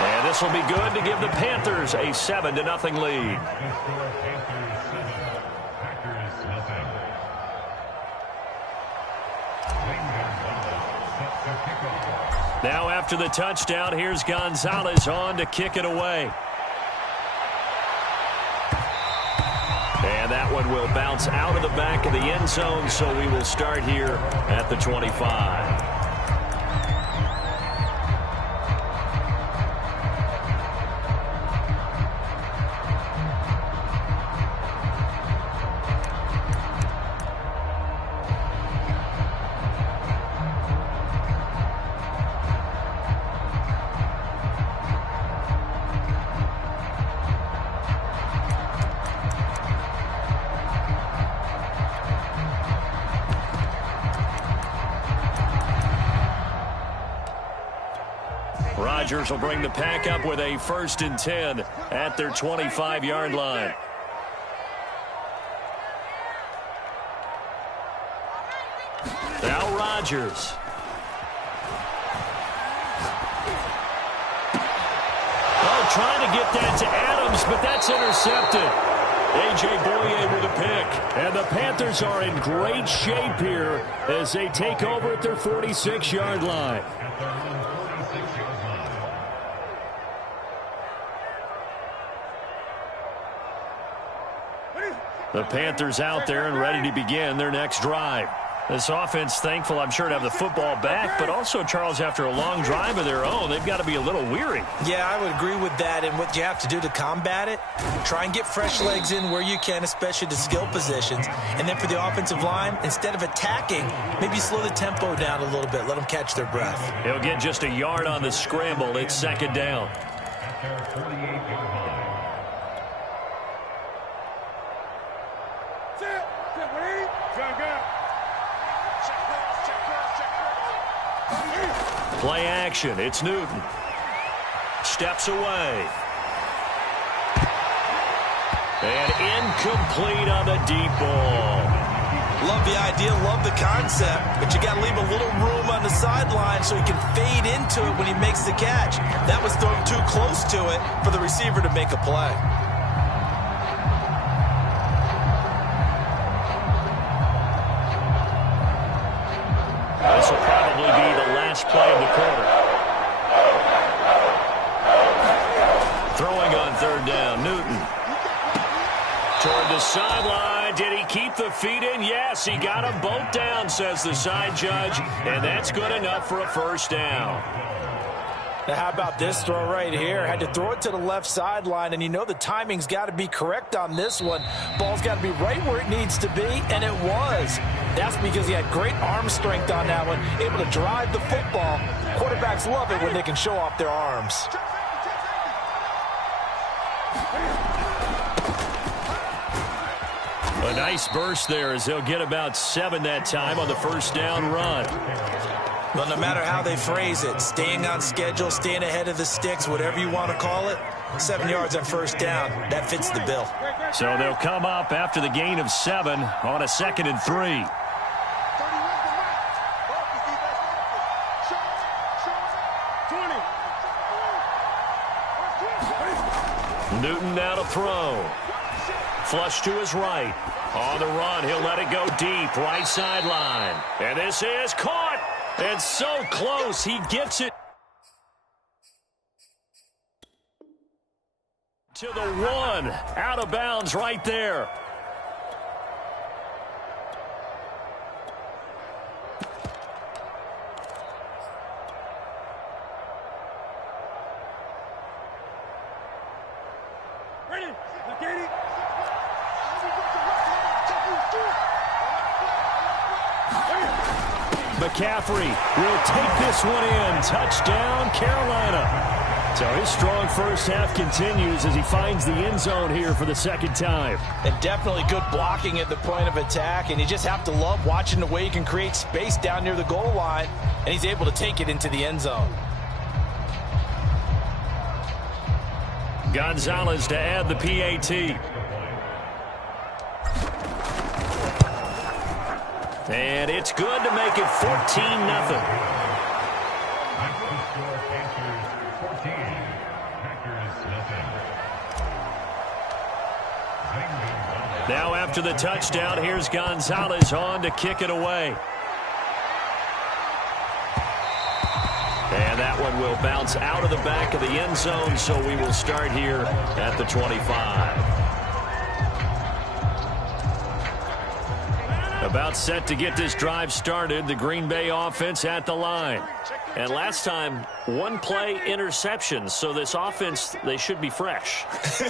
And this will be good to give the Panthers a 7-0 lead. Now after the touchdown, here's Gonzalez on to kick it away. And that one will bounce out of the back of the end zone, so we will start here at the 25. Rodgers will bring the pack up with a 1st and 10 at their 25-yard line. Now Rodgers. Oh, trying to get that to Adams, but that's intercepted. A.J. Boye with a pick. And the Panthers are in great shape here as they take over at their 46-yard line. The Panthers out there and ready to begin their next drive. This offense thankful, I'm sure, to have the football back, but also, Charles, after a long drive of their own, they've got to be a little weary. Yeah, I would agree with that, and what you have to do to combat it, try and get fresh legs in where you can, especially the skill positions. And then for the offensive line, instead of attacking, maybe slow the tempo down a little bit, let them catch their breath. He'll get just a yard on the scramble. It's 2nd down. Play action. It's Newton. Steps away. And incomplete on the deep ball. Love the idea, love the concept, but you got to leave a little room on the sideline so he can fade into it when he makes the catch. That was thrown too close to it for the receiver to make a play. This will probably be the last play of the quarter. Throwing on 3rd down, Newton. Toward the sideline. Did he keep the feet in? Yes, he got them both down, says the side judge, and that's good enough for a 1st down. Now, how about this throw right here? Had to throw it to the left sideline, and you know the timing's got to be correct on this one. Ball's got to be right where it needs to be, and it was. That's because he had great arm strength on that one, able to drive the football. Quarterbacks love it when they can show off their arms. A nice burst there as they'll get about 7 that time on the 1st down run. Well, no matter how they phrase it, staying on schedule, staying ahead of the sticks, whatever you want to call it, 7 yards on 1st down, that fits the bill. So they'll come up after the gain of 7 on a 2nd and 3. Newton now to throw. Flush to his right. On the run, he'll let it go deep, right sideline. And this is caught. And so close, he gets it to the 1. Out of bounds right there. McCaffrey will take this one in. Touchdown, Carolina. So his strong first half continues as he finds the end zone here for the second time. And definitely good blocking at the point of attack, and you just have to love watching the way he can create space down near the goal line, and he's able to take it into the end zone. Gonzalez to add the PAT. And it's good to make it 14-0. Now after the touchdown, here's Gonzalez on to kick it away. And that one will bounce out of the back of the end zone, so we will start here at the 25. About set to get this drive started, the Green Bay offense at the line. And last time, one play interception, so this offense, they should be fresh.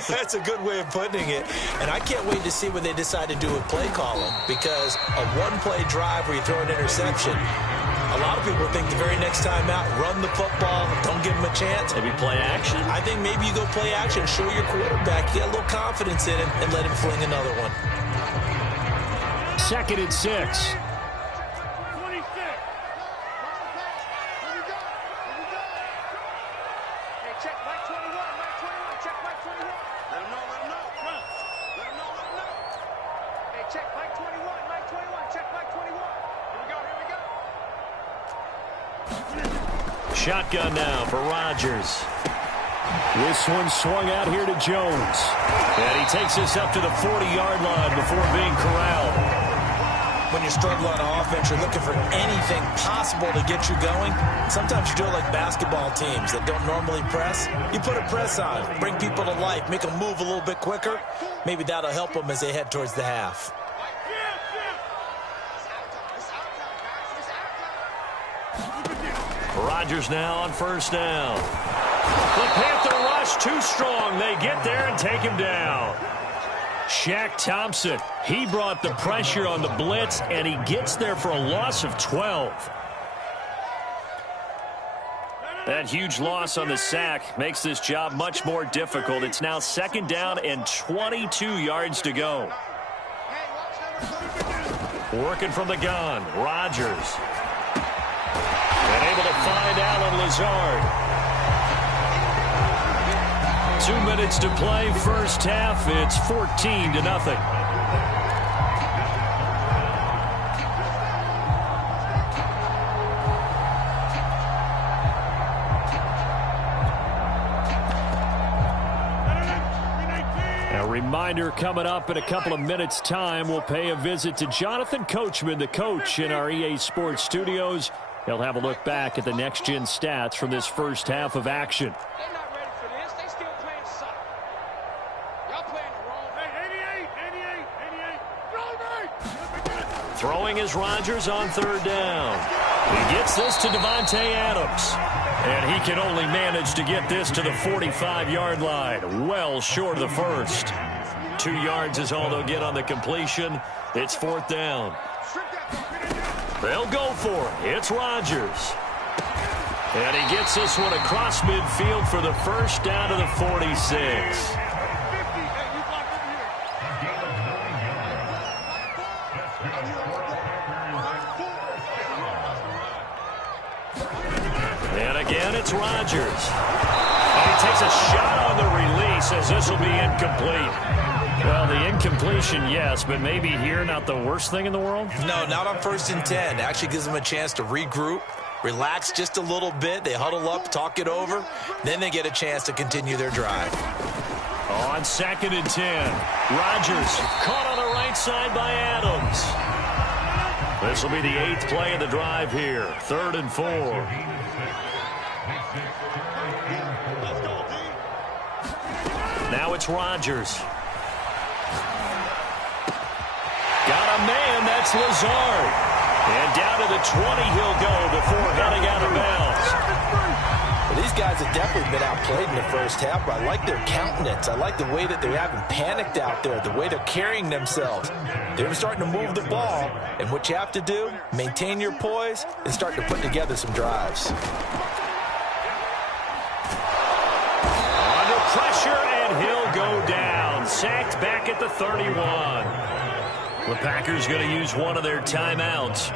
That's a good way of putting it. And I can't wait to see what they decide to do with play calling, because a one-play drive where you throw an interception, a lot of people think the very next time out, run the football, don't give him a chance. Maybe play action? I think maybe you go play action, show your quarterback, get a little confidence in him, and let him fling another one. 2nd and 6. Shotgun now for Rodgers. This one swung out here to Jones. And he takes us up to the 40-yard line before being corralled. When you're struggling on offense, you're looking for anything possible to get you going. Sometimes you do it like basketball teams that don't normally press. You put a press on, bring people to life, make them move a little bit quicker. Maybe that'll help them as they head towards the half. Rodgers now on first down. The Panther rush too strong. They get there and take him down. Shaq Thompson, he brought the pressure on the blitz, and he gets there for a loss of 12. That huge loss on the sack makes this job much more difficult. It's now 2nd down and 22 yards to go. Working from the gun, Rodgers. And able to find Allen Lazard. 2 minutes to play, first half. It's 14-0. A reminder coming up in a couple of minutes' time. We'll pay a visit to Jonathan Coachman, the coach in our EA Sports studios. He'll have a look back at the next-gen stats from this first half of action. Throwing is Rodgers on 3rd down. He gets this to Devontae Adams. And he can only manage to get this to the 45-yard line. Well short of the first. 2 yards is all they'll get on the completion. It's 4th down. They'll go for it. It's Rodgers. And he gets this one across midfield for the first down to the 46. And again, it's Rodgers. And he takes a shot on the release as this will be incomplete. Well, the incompletion, yes, but maybe here not the worst thing in the world? No, not on 1st and 10. Actually gives them a chance to regroup, relax just a little bit. They huddle up, talk it over. Then they get a chance to continue their drive. On 2nd and 10, Rodgers caught on the right side by Adams. This will be the 8th play of the drive here. 3rd and 4. Now it's Rodgers. Got a man, that's Lazard. And down to the 20 he'll go before heading out of bounds. Well, these guys have definitely been outplayed in the first half, but I like their countenance. I like the way that they haven't panicked out there, the way they're carrying themselves. They're starting to move the ball, and what you have to do, maintain your poise and start to put together some drives. pressure, and he'll go down. Sacked back at the 31. The Packers going to use one of their timeouts,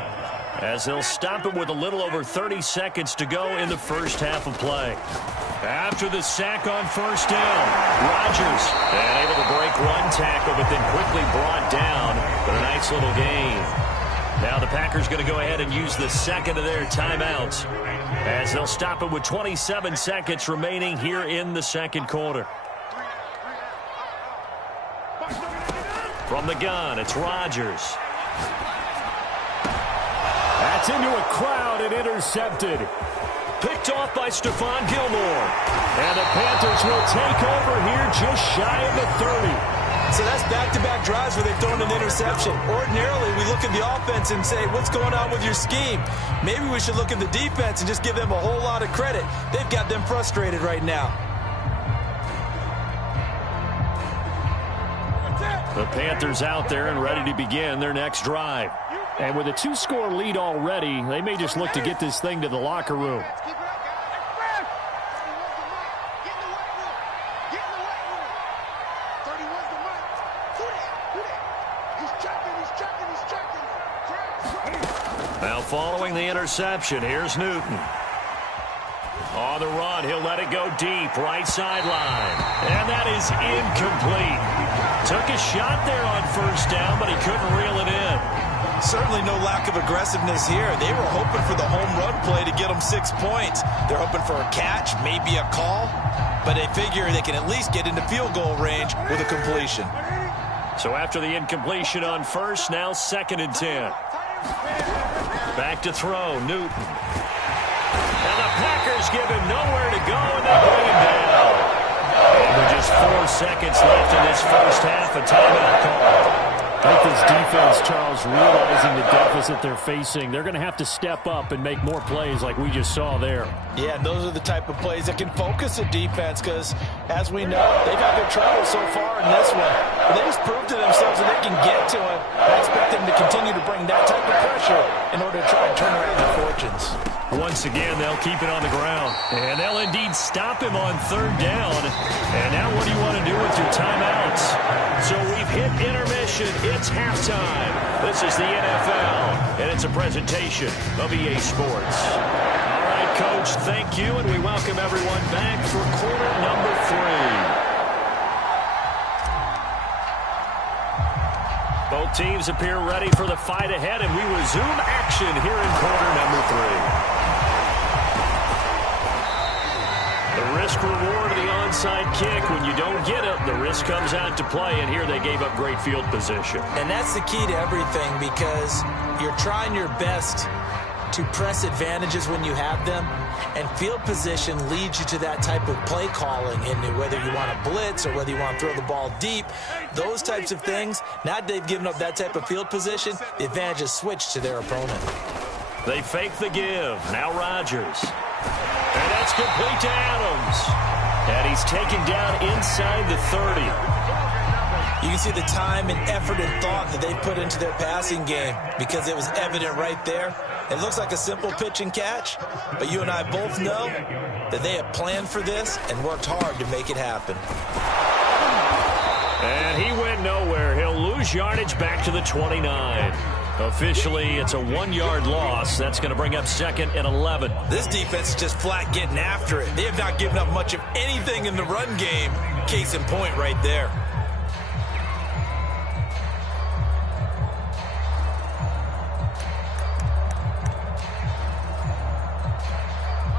as they'll stop it with a little over 30 seconds to go in the first half of play. After the sack on first down, Rodgers able to break one tackle, but then quickly brought down. But a nice little gain. Now the Packers going to go ahead and use the second of their timeouts, as they'll stop it with 27 seconds remaining here in the second quarter. From the gun, it's Rodgers. That's into a crowd and intercepted. Picked off by Stephon Gilmore. And the Panthers will take over here just shy of the 30. So that's back-to-back drives where they've thrown an interception. Ordinarily, we look at the offense and say, what's going on with your scheme? Maybe we should look at the defense and just give them a whole lot of credit. They've got them frustrated right now. The Panthers out there and ready to begin their next drive. And with a 2-score lead already, they may just look to get this thing to the locker room. Now following the interception, here's Newton. On the run, he'll let it go deep, right sideline. And that is incomplete. Took a shot there on first down, but he couldn't reel it in. Certainly no lack of aggressiveness here. They were hoping for the home run play to get them 6 points. They're hoping for a catch, maybe a call, but they figure they can at least get into field goal range with a completion. So after the incompletion on first, now 2nd and 10. Back to throw, Newton. And the Packers give him nowhere to go, and they bring him down. And with just 4 seconds left in this first half, a timeout call. I think this defense, Charles, realizing the deficit they're facing, they're going to have to step up and make more plays like we just saw there. Yeah, those are the type of plays that can focus a defense because, as we know, they've had their trouble so far in this one. But they just proved to themselves that they can get to it. I expect them to continue to bring that type of pressure in order to try and turn around their fortunes. Once again, they'll keep it on the ground. And they'll indeed stop him on 3rd down. And now what do you want to do with your timeouts? So we've hit intermission. It's halftime. This is the NFL, and it's a presentation of EA Sports. All right, Coach, thank you, and we welcome everyone back for quarter number 3. Both teams appear ready for the fight ahead, and we resume action here in quarter number 3. The risk-reward of the onside kick. When you don't get it, the risk comes out to play, and here they gave up great field position. And that's the key to everything, because you're trying your best to press advantages when you have them, and field position leads you to that type of play calling, and whether you want to blitz or whether you want to throw the ball deep, those types of things. Now they've given up that type of field position, the advantage is switched to their opponent. They fake the give. Now Rodgers. And that's complete to Adams. And he's taken down inside the 30. You can see the time and effort and thought that they put into their passing game, because it was evident right there. It looks like a simple pitch and catch, but you and I both know that they have planned for this and worked hard to make it happen. And he went nowhere. He'll lose yardage back to the 29. Officially, it's a 1-yard loss. That's going to bring up 2nd and 11. This defense is just flat getting after it. They have not given up much of anything in the run game. Case in point right there.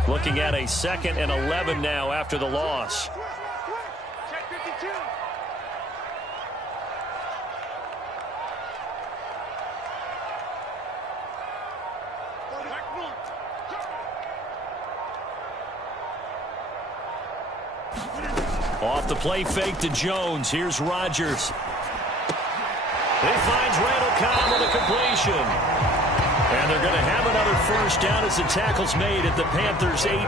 Looking at a 2nd and 11 now after the loss. Off the play fake to Jones. Here's Rodgers. He finds Randall Cobb with a completion. And they're going to have another first down as the tackle's made at the Panthers' 18.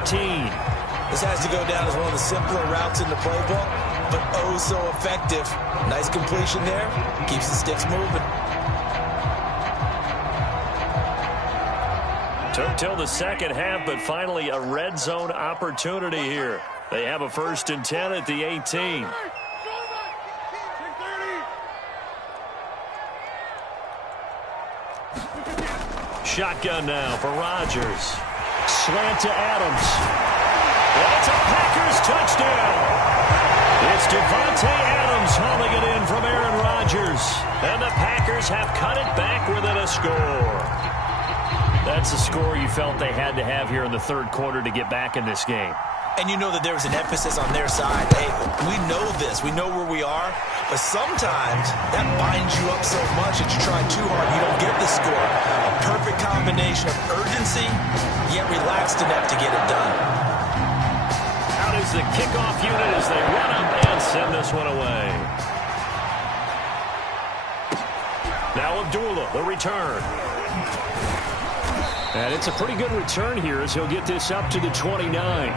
This has to go down as one of the simpler routes in the playbook, but oh so effective. Nice completion there. Keeps the sticks moving. Took till the second half, but finally a red zone opportunity here. They have a 1st and 10 at the 18. Shotgun now for Rodgers. Slant to Adams. And it's a Packers touchdown. It's Devontae Adams hauling it in from Aaron Rodgers. And the Packers have cut it back within a score. That's a score you felt they had to have here in the 3rd quarter to get back in this game. And you know that there was an emphasis on their side. Hey, we know this. We know where we are. But sometimes that binds you up so much that you try too hard. You don't get the score. A perfect combination of urgency, yet relaxed enough to get it done. Out is the kickoff unit as they run up and send this one away. Now Abdullah, the return. And it's a pretty good return here as he'll get this up to the 29.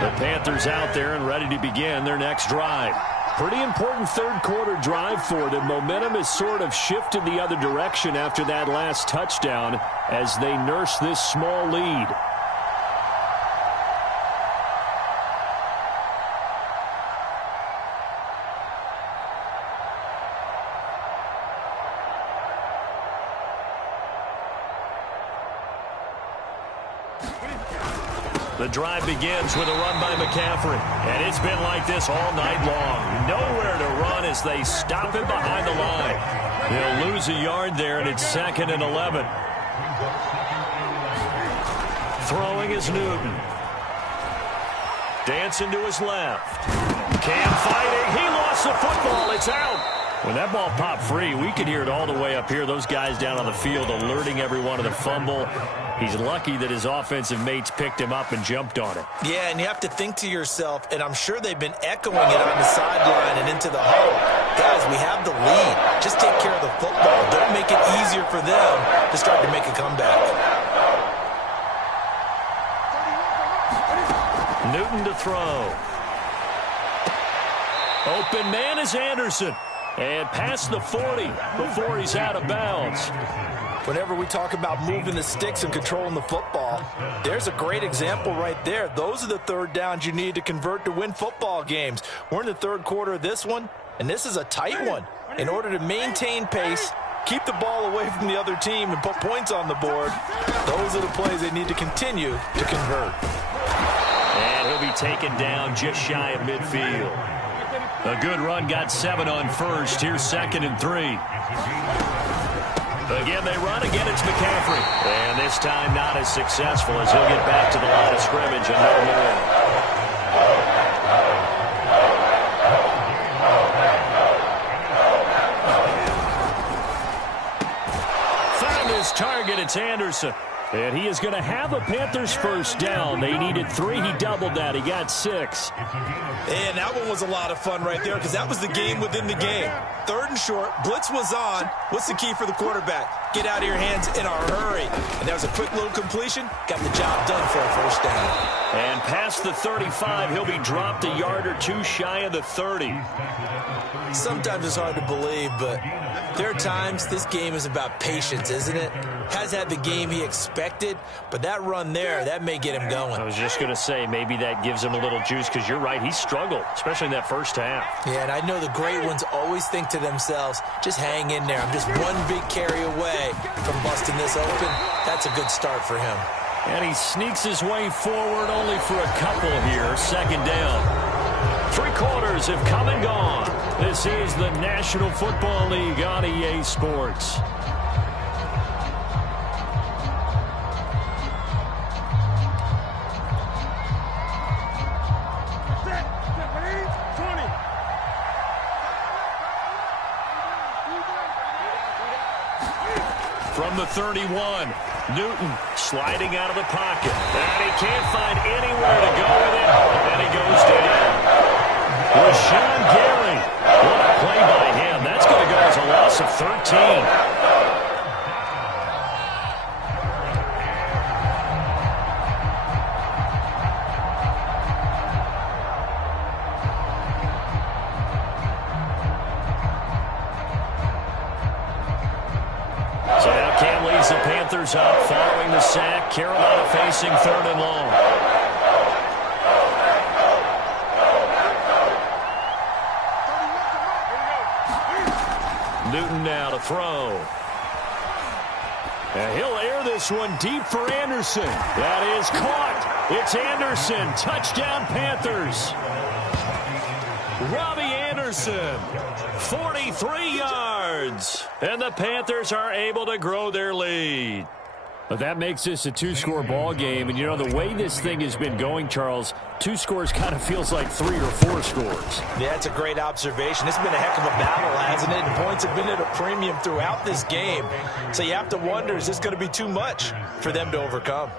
The Panthers out there and ready to begin their next drive. Pretty important 3rd quarter drive for them. Momentum has sort of shifted the other direction after that last touchdown as they nurse this small lead. The drive begins with a run by McCaffrey. And it's been like this all night long. Nowhere to run as they stop him behind the line. They'll lose a yard there, and it's 2nd and 11. Throwing is Newton. Dancing to his left. Cam fighting. He lost the football. It's out. When that ball popped free, we could hear it all the way up here. Those guys down on the field alerting everyone of the fumble. He's lucky that his offensive mates picked him up and jumped on it. Yeah, and you have to think to yourself, and I'm sure they've been echoing it on the sideline and into the huddle. Guys, we have the lead. Just take care of the football. Don't make it easier for them to start to make a comeback. Newton to throw. Open man is Anderson. And past the 40 before he's out of bounds. Whenever we talk about moving the sticks and controlling the football, there's a great example right there. Those are the 3rd downs you need to convert to win football games. We're in the 3rd quarter of this one, and this is a tight one. In order to maintain pace, keep the ball away from the other team, and put points on the board, those are the plays they need to continue to convert. And he'll be taken down just shy of midfield. A good run, got 7 on first. Here's 2nd and 3. Again, they run. Again, it's McCaffrey. And this time not as successful as he'll get back to the line of scrimmage and no more. Found his target. It's Anderson. And he is going to have a Panthers 1st down. They needed 3. He doubled that. He got 6. And that one was a lot of fun right there because that was the game within the game. 3rd and short. Blitz was on. What's the key for the quarterback? Get out of your hands in a hurry. And that was a quick little completion. Got the job done for a 1st down. And past the 35, he'll be dropped a yard or 2 shy of the 30. Sometimes it's hard to believe, but there are times this game is about patience, isn't it? Has had the game he expected, but that run there, that may get him going. I was just going to say, maybe that gives him a little juice because you're right, he struggled, especially in that 1st half. Yeah, and I know the great ones always think to themselves, just hang in there. I'm just one big carry away from busting this open. That's a good start for him. And he sneaks his way forward only for a couple here. 2nd down. 3 quarters have come and gone. This is the National Football League on EA Sports. From the 31, Newton sliding out of the pocket. And he can't find anywhere to go with it. And he goes down. Rashawn Gary. What a play by him. That's going to go as a loss of 13. So now Cam leads the Panthers up following the sack. Carolina facing 3rd and long. Newton now to throw. And he'll air this one deep for Anderson. That is caught. It's Anderson. Touchdown, Panthers. Robbie Anderson, 43 yards. And the Panthers are able to grow their lead. But that makes this a 2-score ball game. And, you know, the way this thing has been going, Charles, 2 scores kind of feels like 3 or 4 scores. Yeah, it's a great observation. It's been a heck of a battle, hasn't it? And points have been at a premium throughout this game. So you have to wonder, is this going to be too much for them to overcome?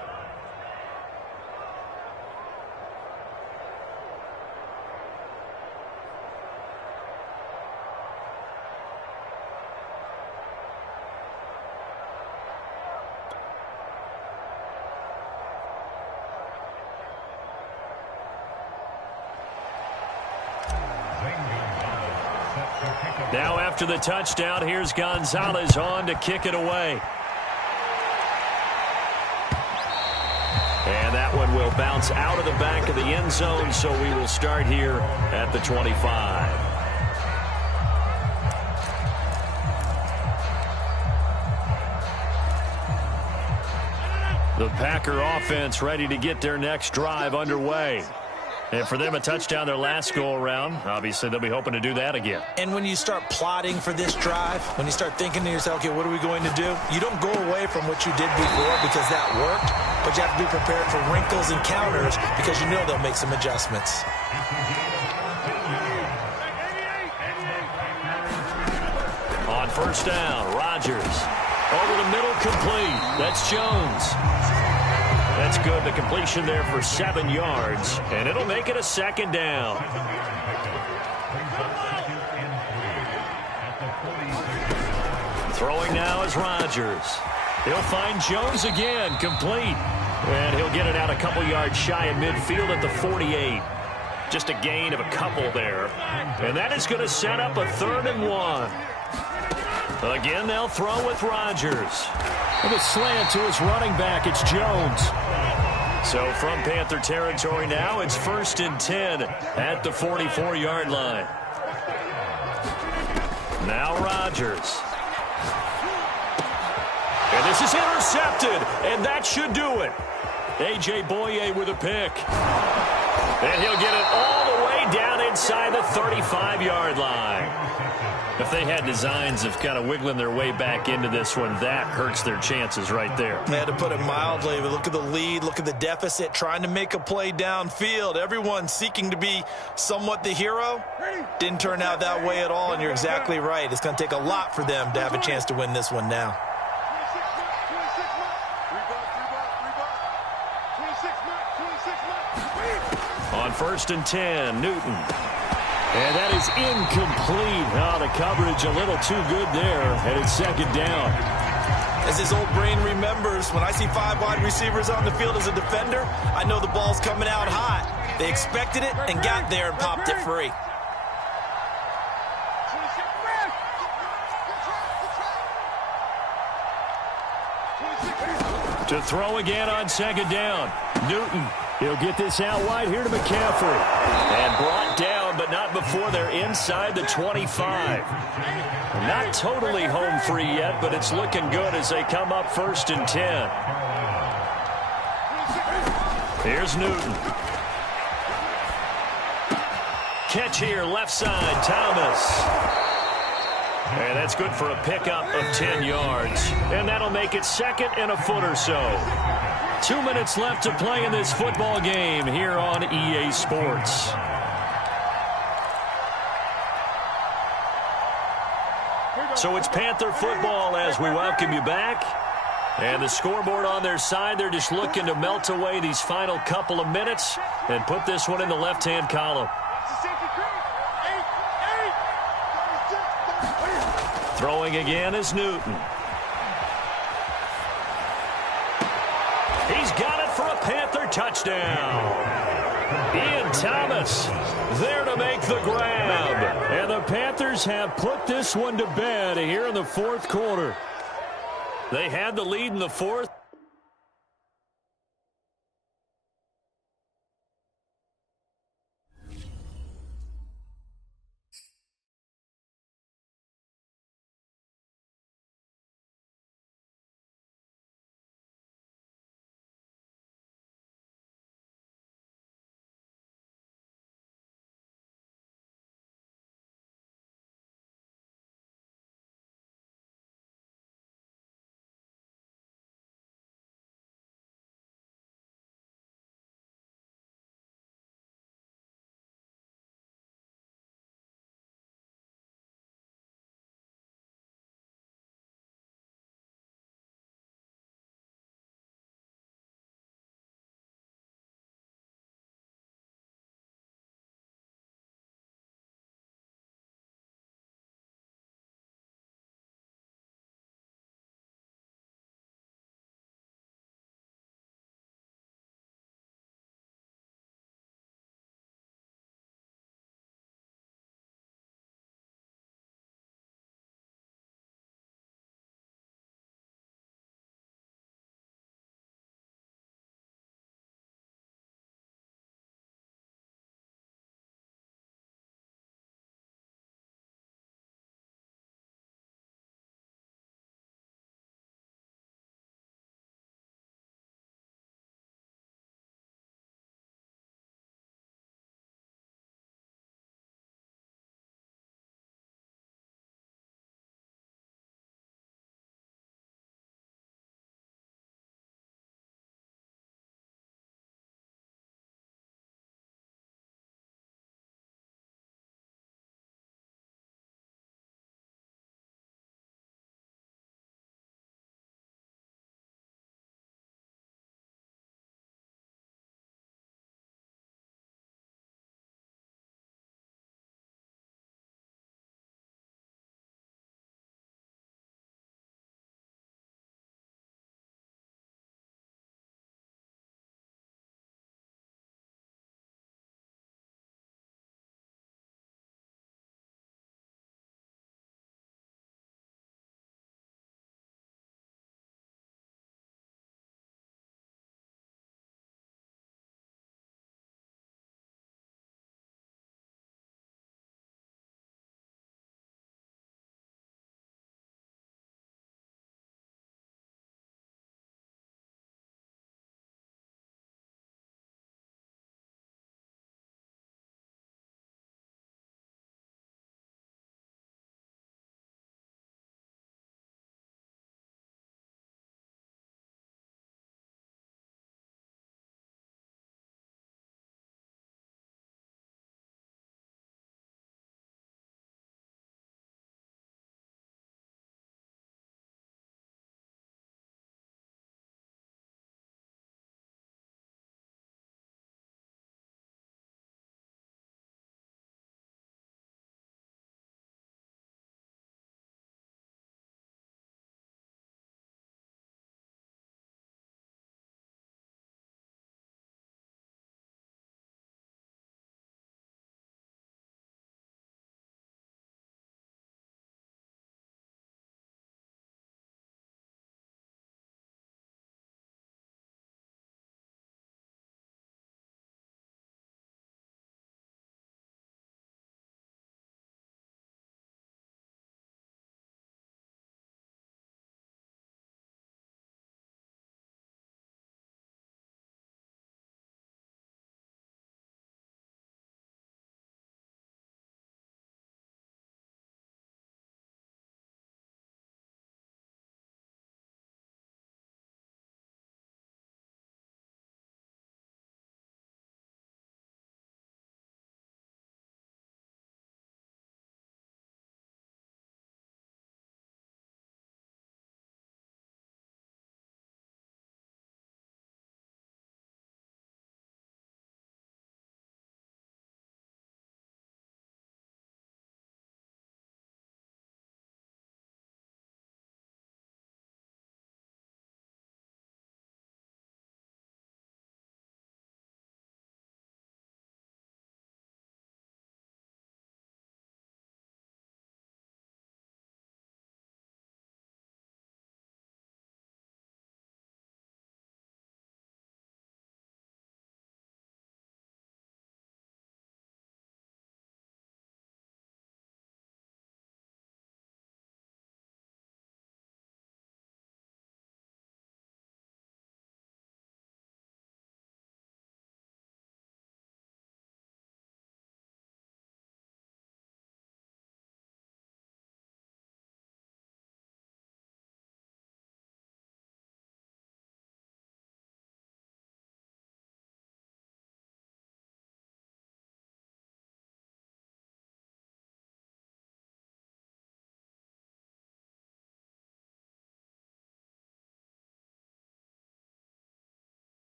Now after the touchdown, here's Gonzalez on to kick it away. And that one will bounce out of the back of the end zone, so we will start here at the 25. The Packer offense ready to get their next drive underway. And for them, a touchdown their last go-around. Obviously, they'll be hoping to do that again. And when you start plotting for this drive, when you start thinking to yourself, okay, what are we going to do? You don't go away from what you did before because that worked, but you have to be prepared for wrinkles and counters because you know they'll make some adjustments. On first down, Rodgers. Over the middle, complete. That's Jones. That's good. The completion there for 7 yards, and it'll make it a 2nd down. Throwing now is Rodgers. He'll find Jones again, complete. And he'll get it out a couple yards shy of midfield at the 48. Just a gain of a couple there. And that is going to set up a 3rd and 1. Again, they'll throw with Rodgers. With a slant to his running back, it's Jones. So from Panther territory now, it's 1st and 10 at the 44-yard line. Now Rodgers. And this is intercepted, and that should do it. A.J. Boye with a pick. And he'll get it all the way down inside the 35-yard line. If they had designs of kind of wiggling their way back into this one, that hurts their chances right there. They had to put it mildly, but look at the lead, look at the deficit, trying to make a play downfield. Everyone seeking to be somewhat the hero. Didn't turn out that way at all, and you're exactly right. It's going to take a lot for them to have a chance to win this one now. On 1st and 10, Newton. And that is incomplete. Oh, the coverage a little too good there, and it's 2nd down. As his old brain remembers, when I see 5 wide receivers on the field as a defender, I know the ball's coming out hot. They expected it and got there and popped it free. To throw again on 2nd down. Newton. He'll get this out wide here to McCaffrey. And brought down, but not before they're inside the 25. Not totally home free yet, but it's looking good as they come up 1st and 10. Here's Newton. Catch here, left side, Thomas. And that's good for a pickup of 10 yards. And that'll make it 2nd and a foot or so. 2 minutes left to play in this football game here on EA Sports. So it's Panther football as we welcome you back. And the scoreboard on their side, they're just looking to melt away these final couple of minutes and put this one in the left-hand column. Throwing again is Newton. He's got it for a Panther touchdown. Ian Thomas there to make the grab. And the Panthers have put this one to bed here in the 4th quarter. They had the lead in the 4th.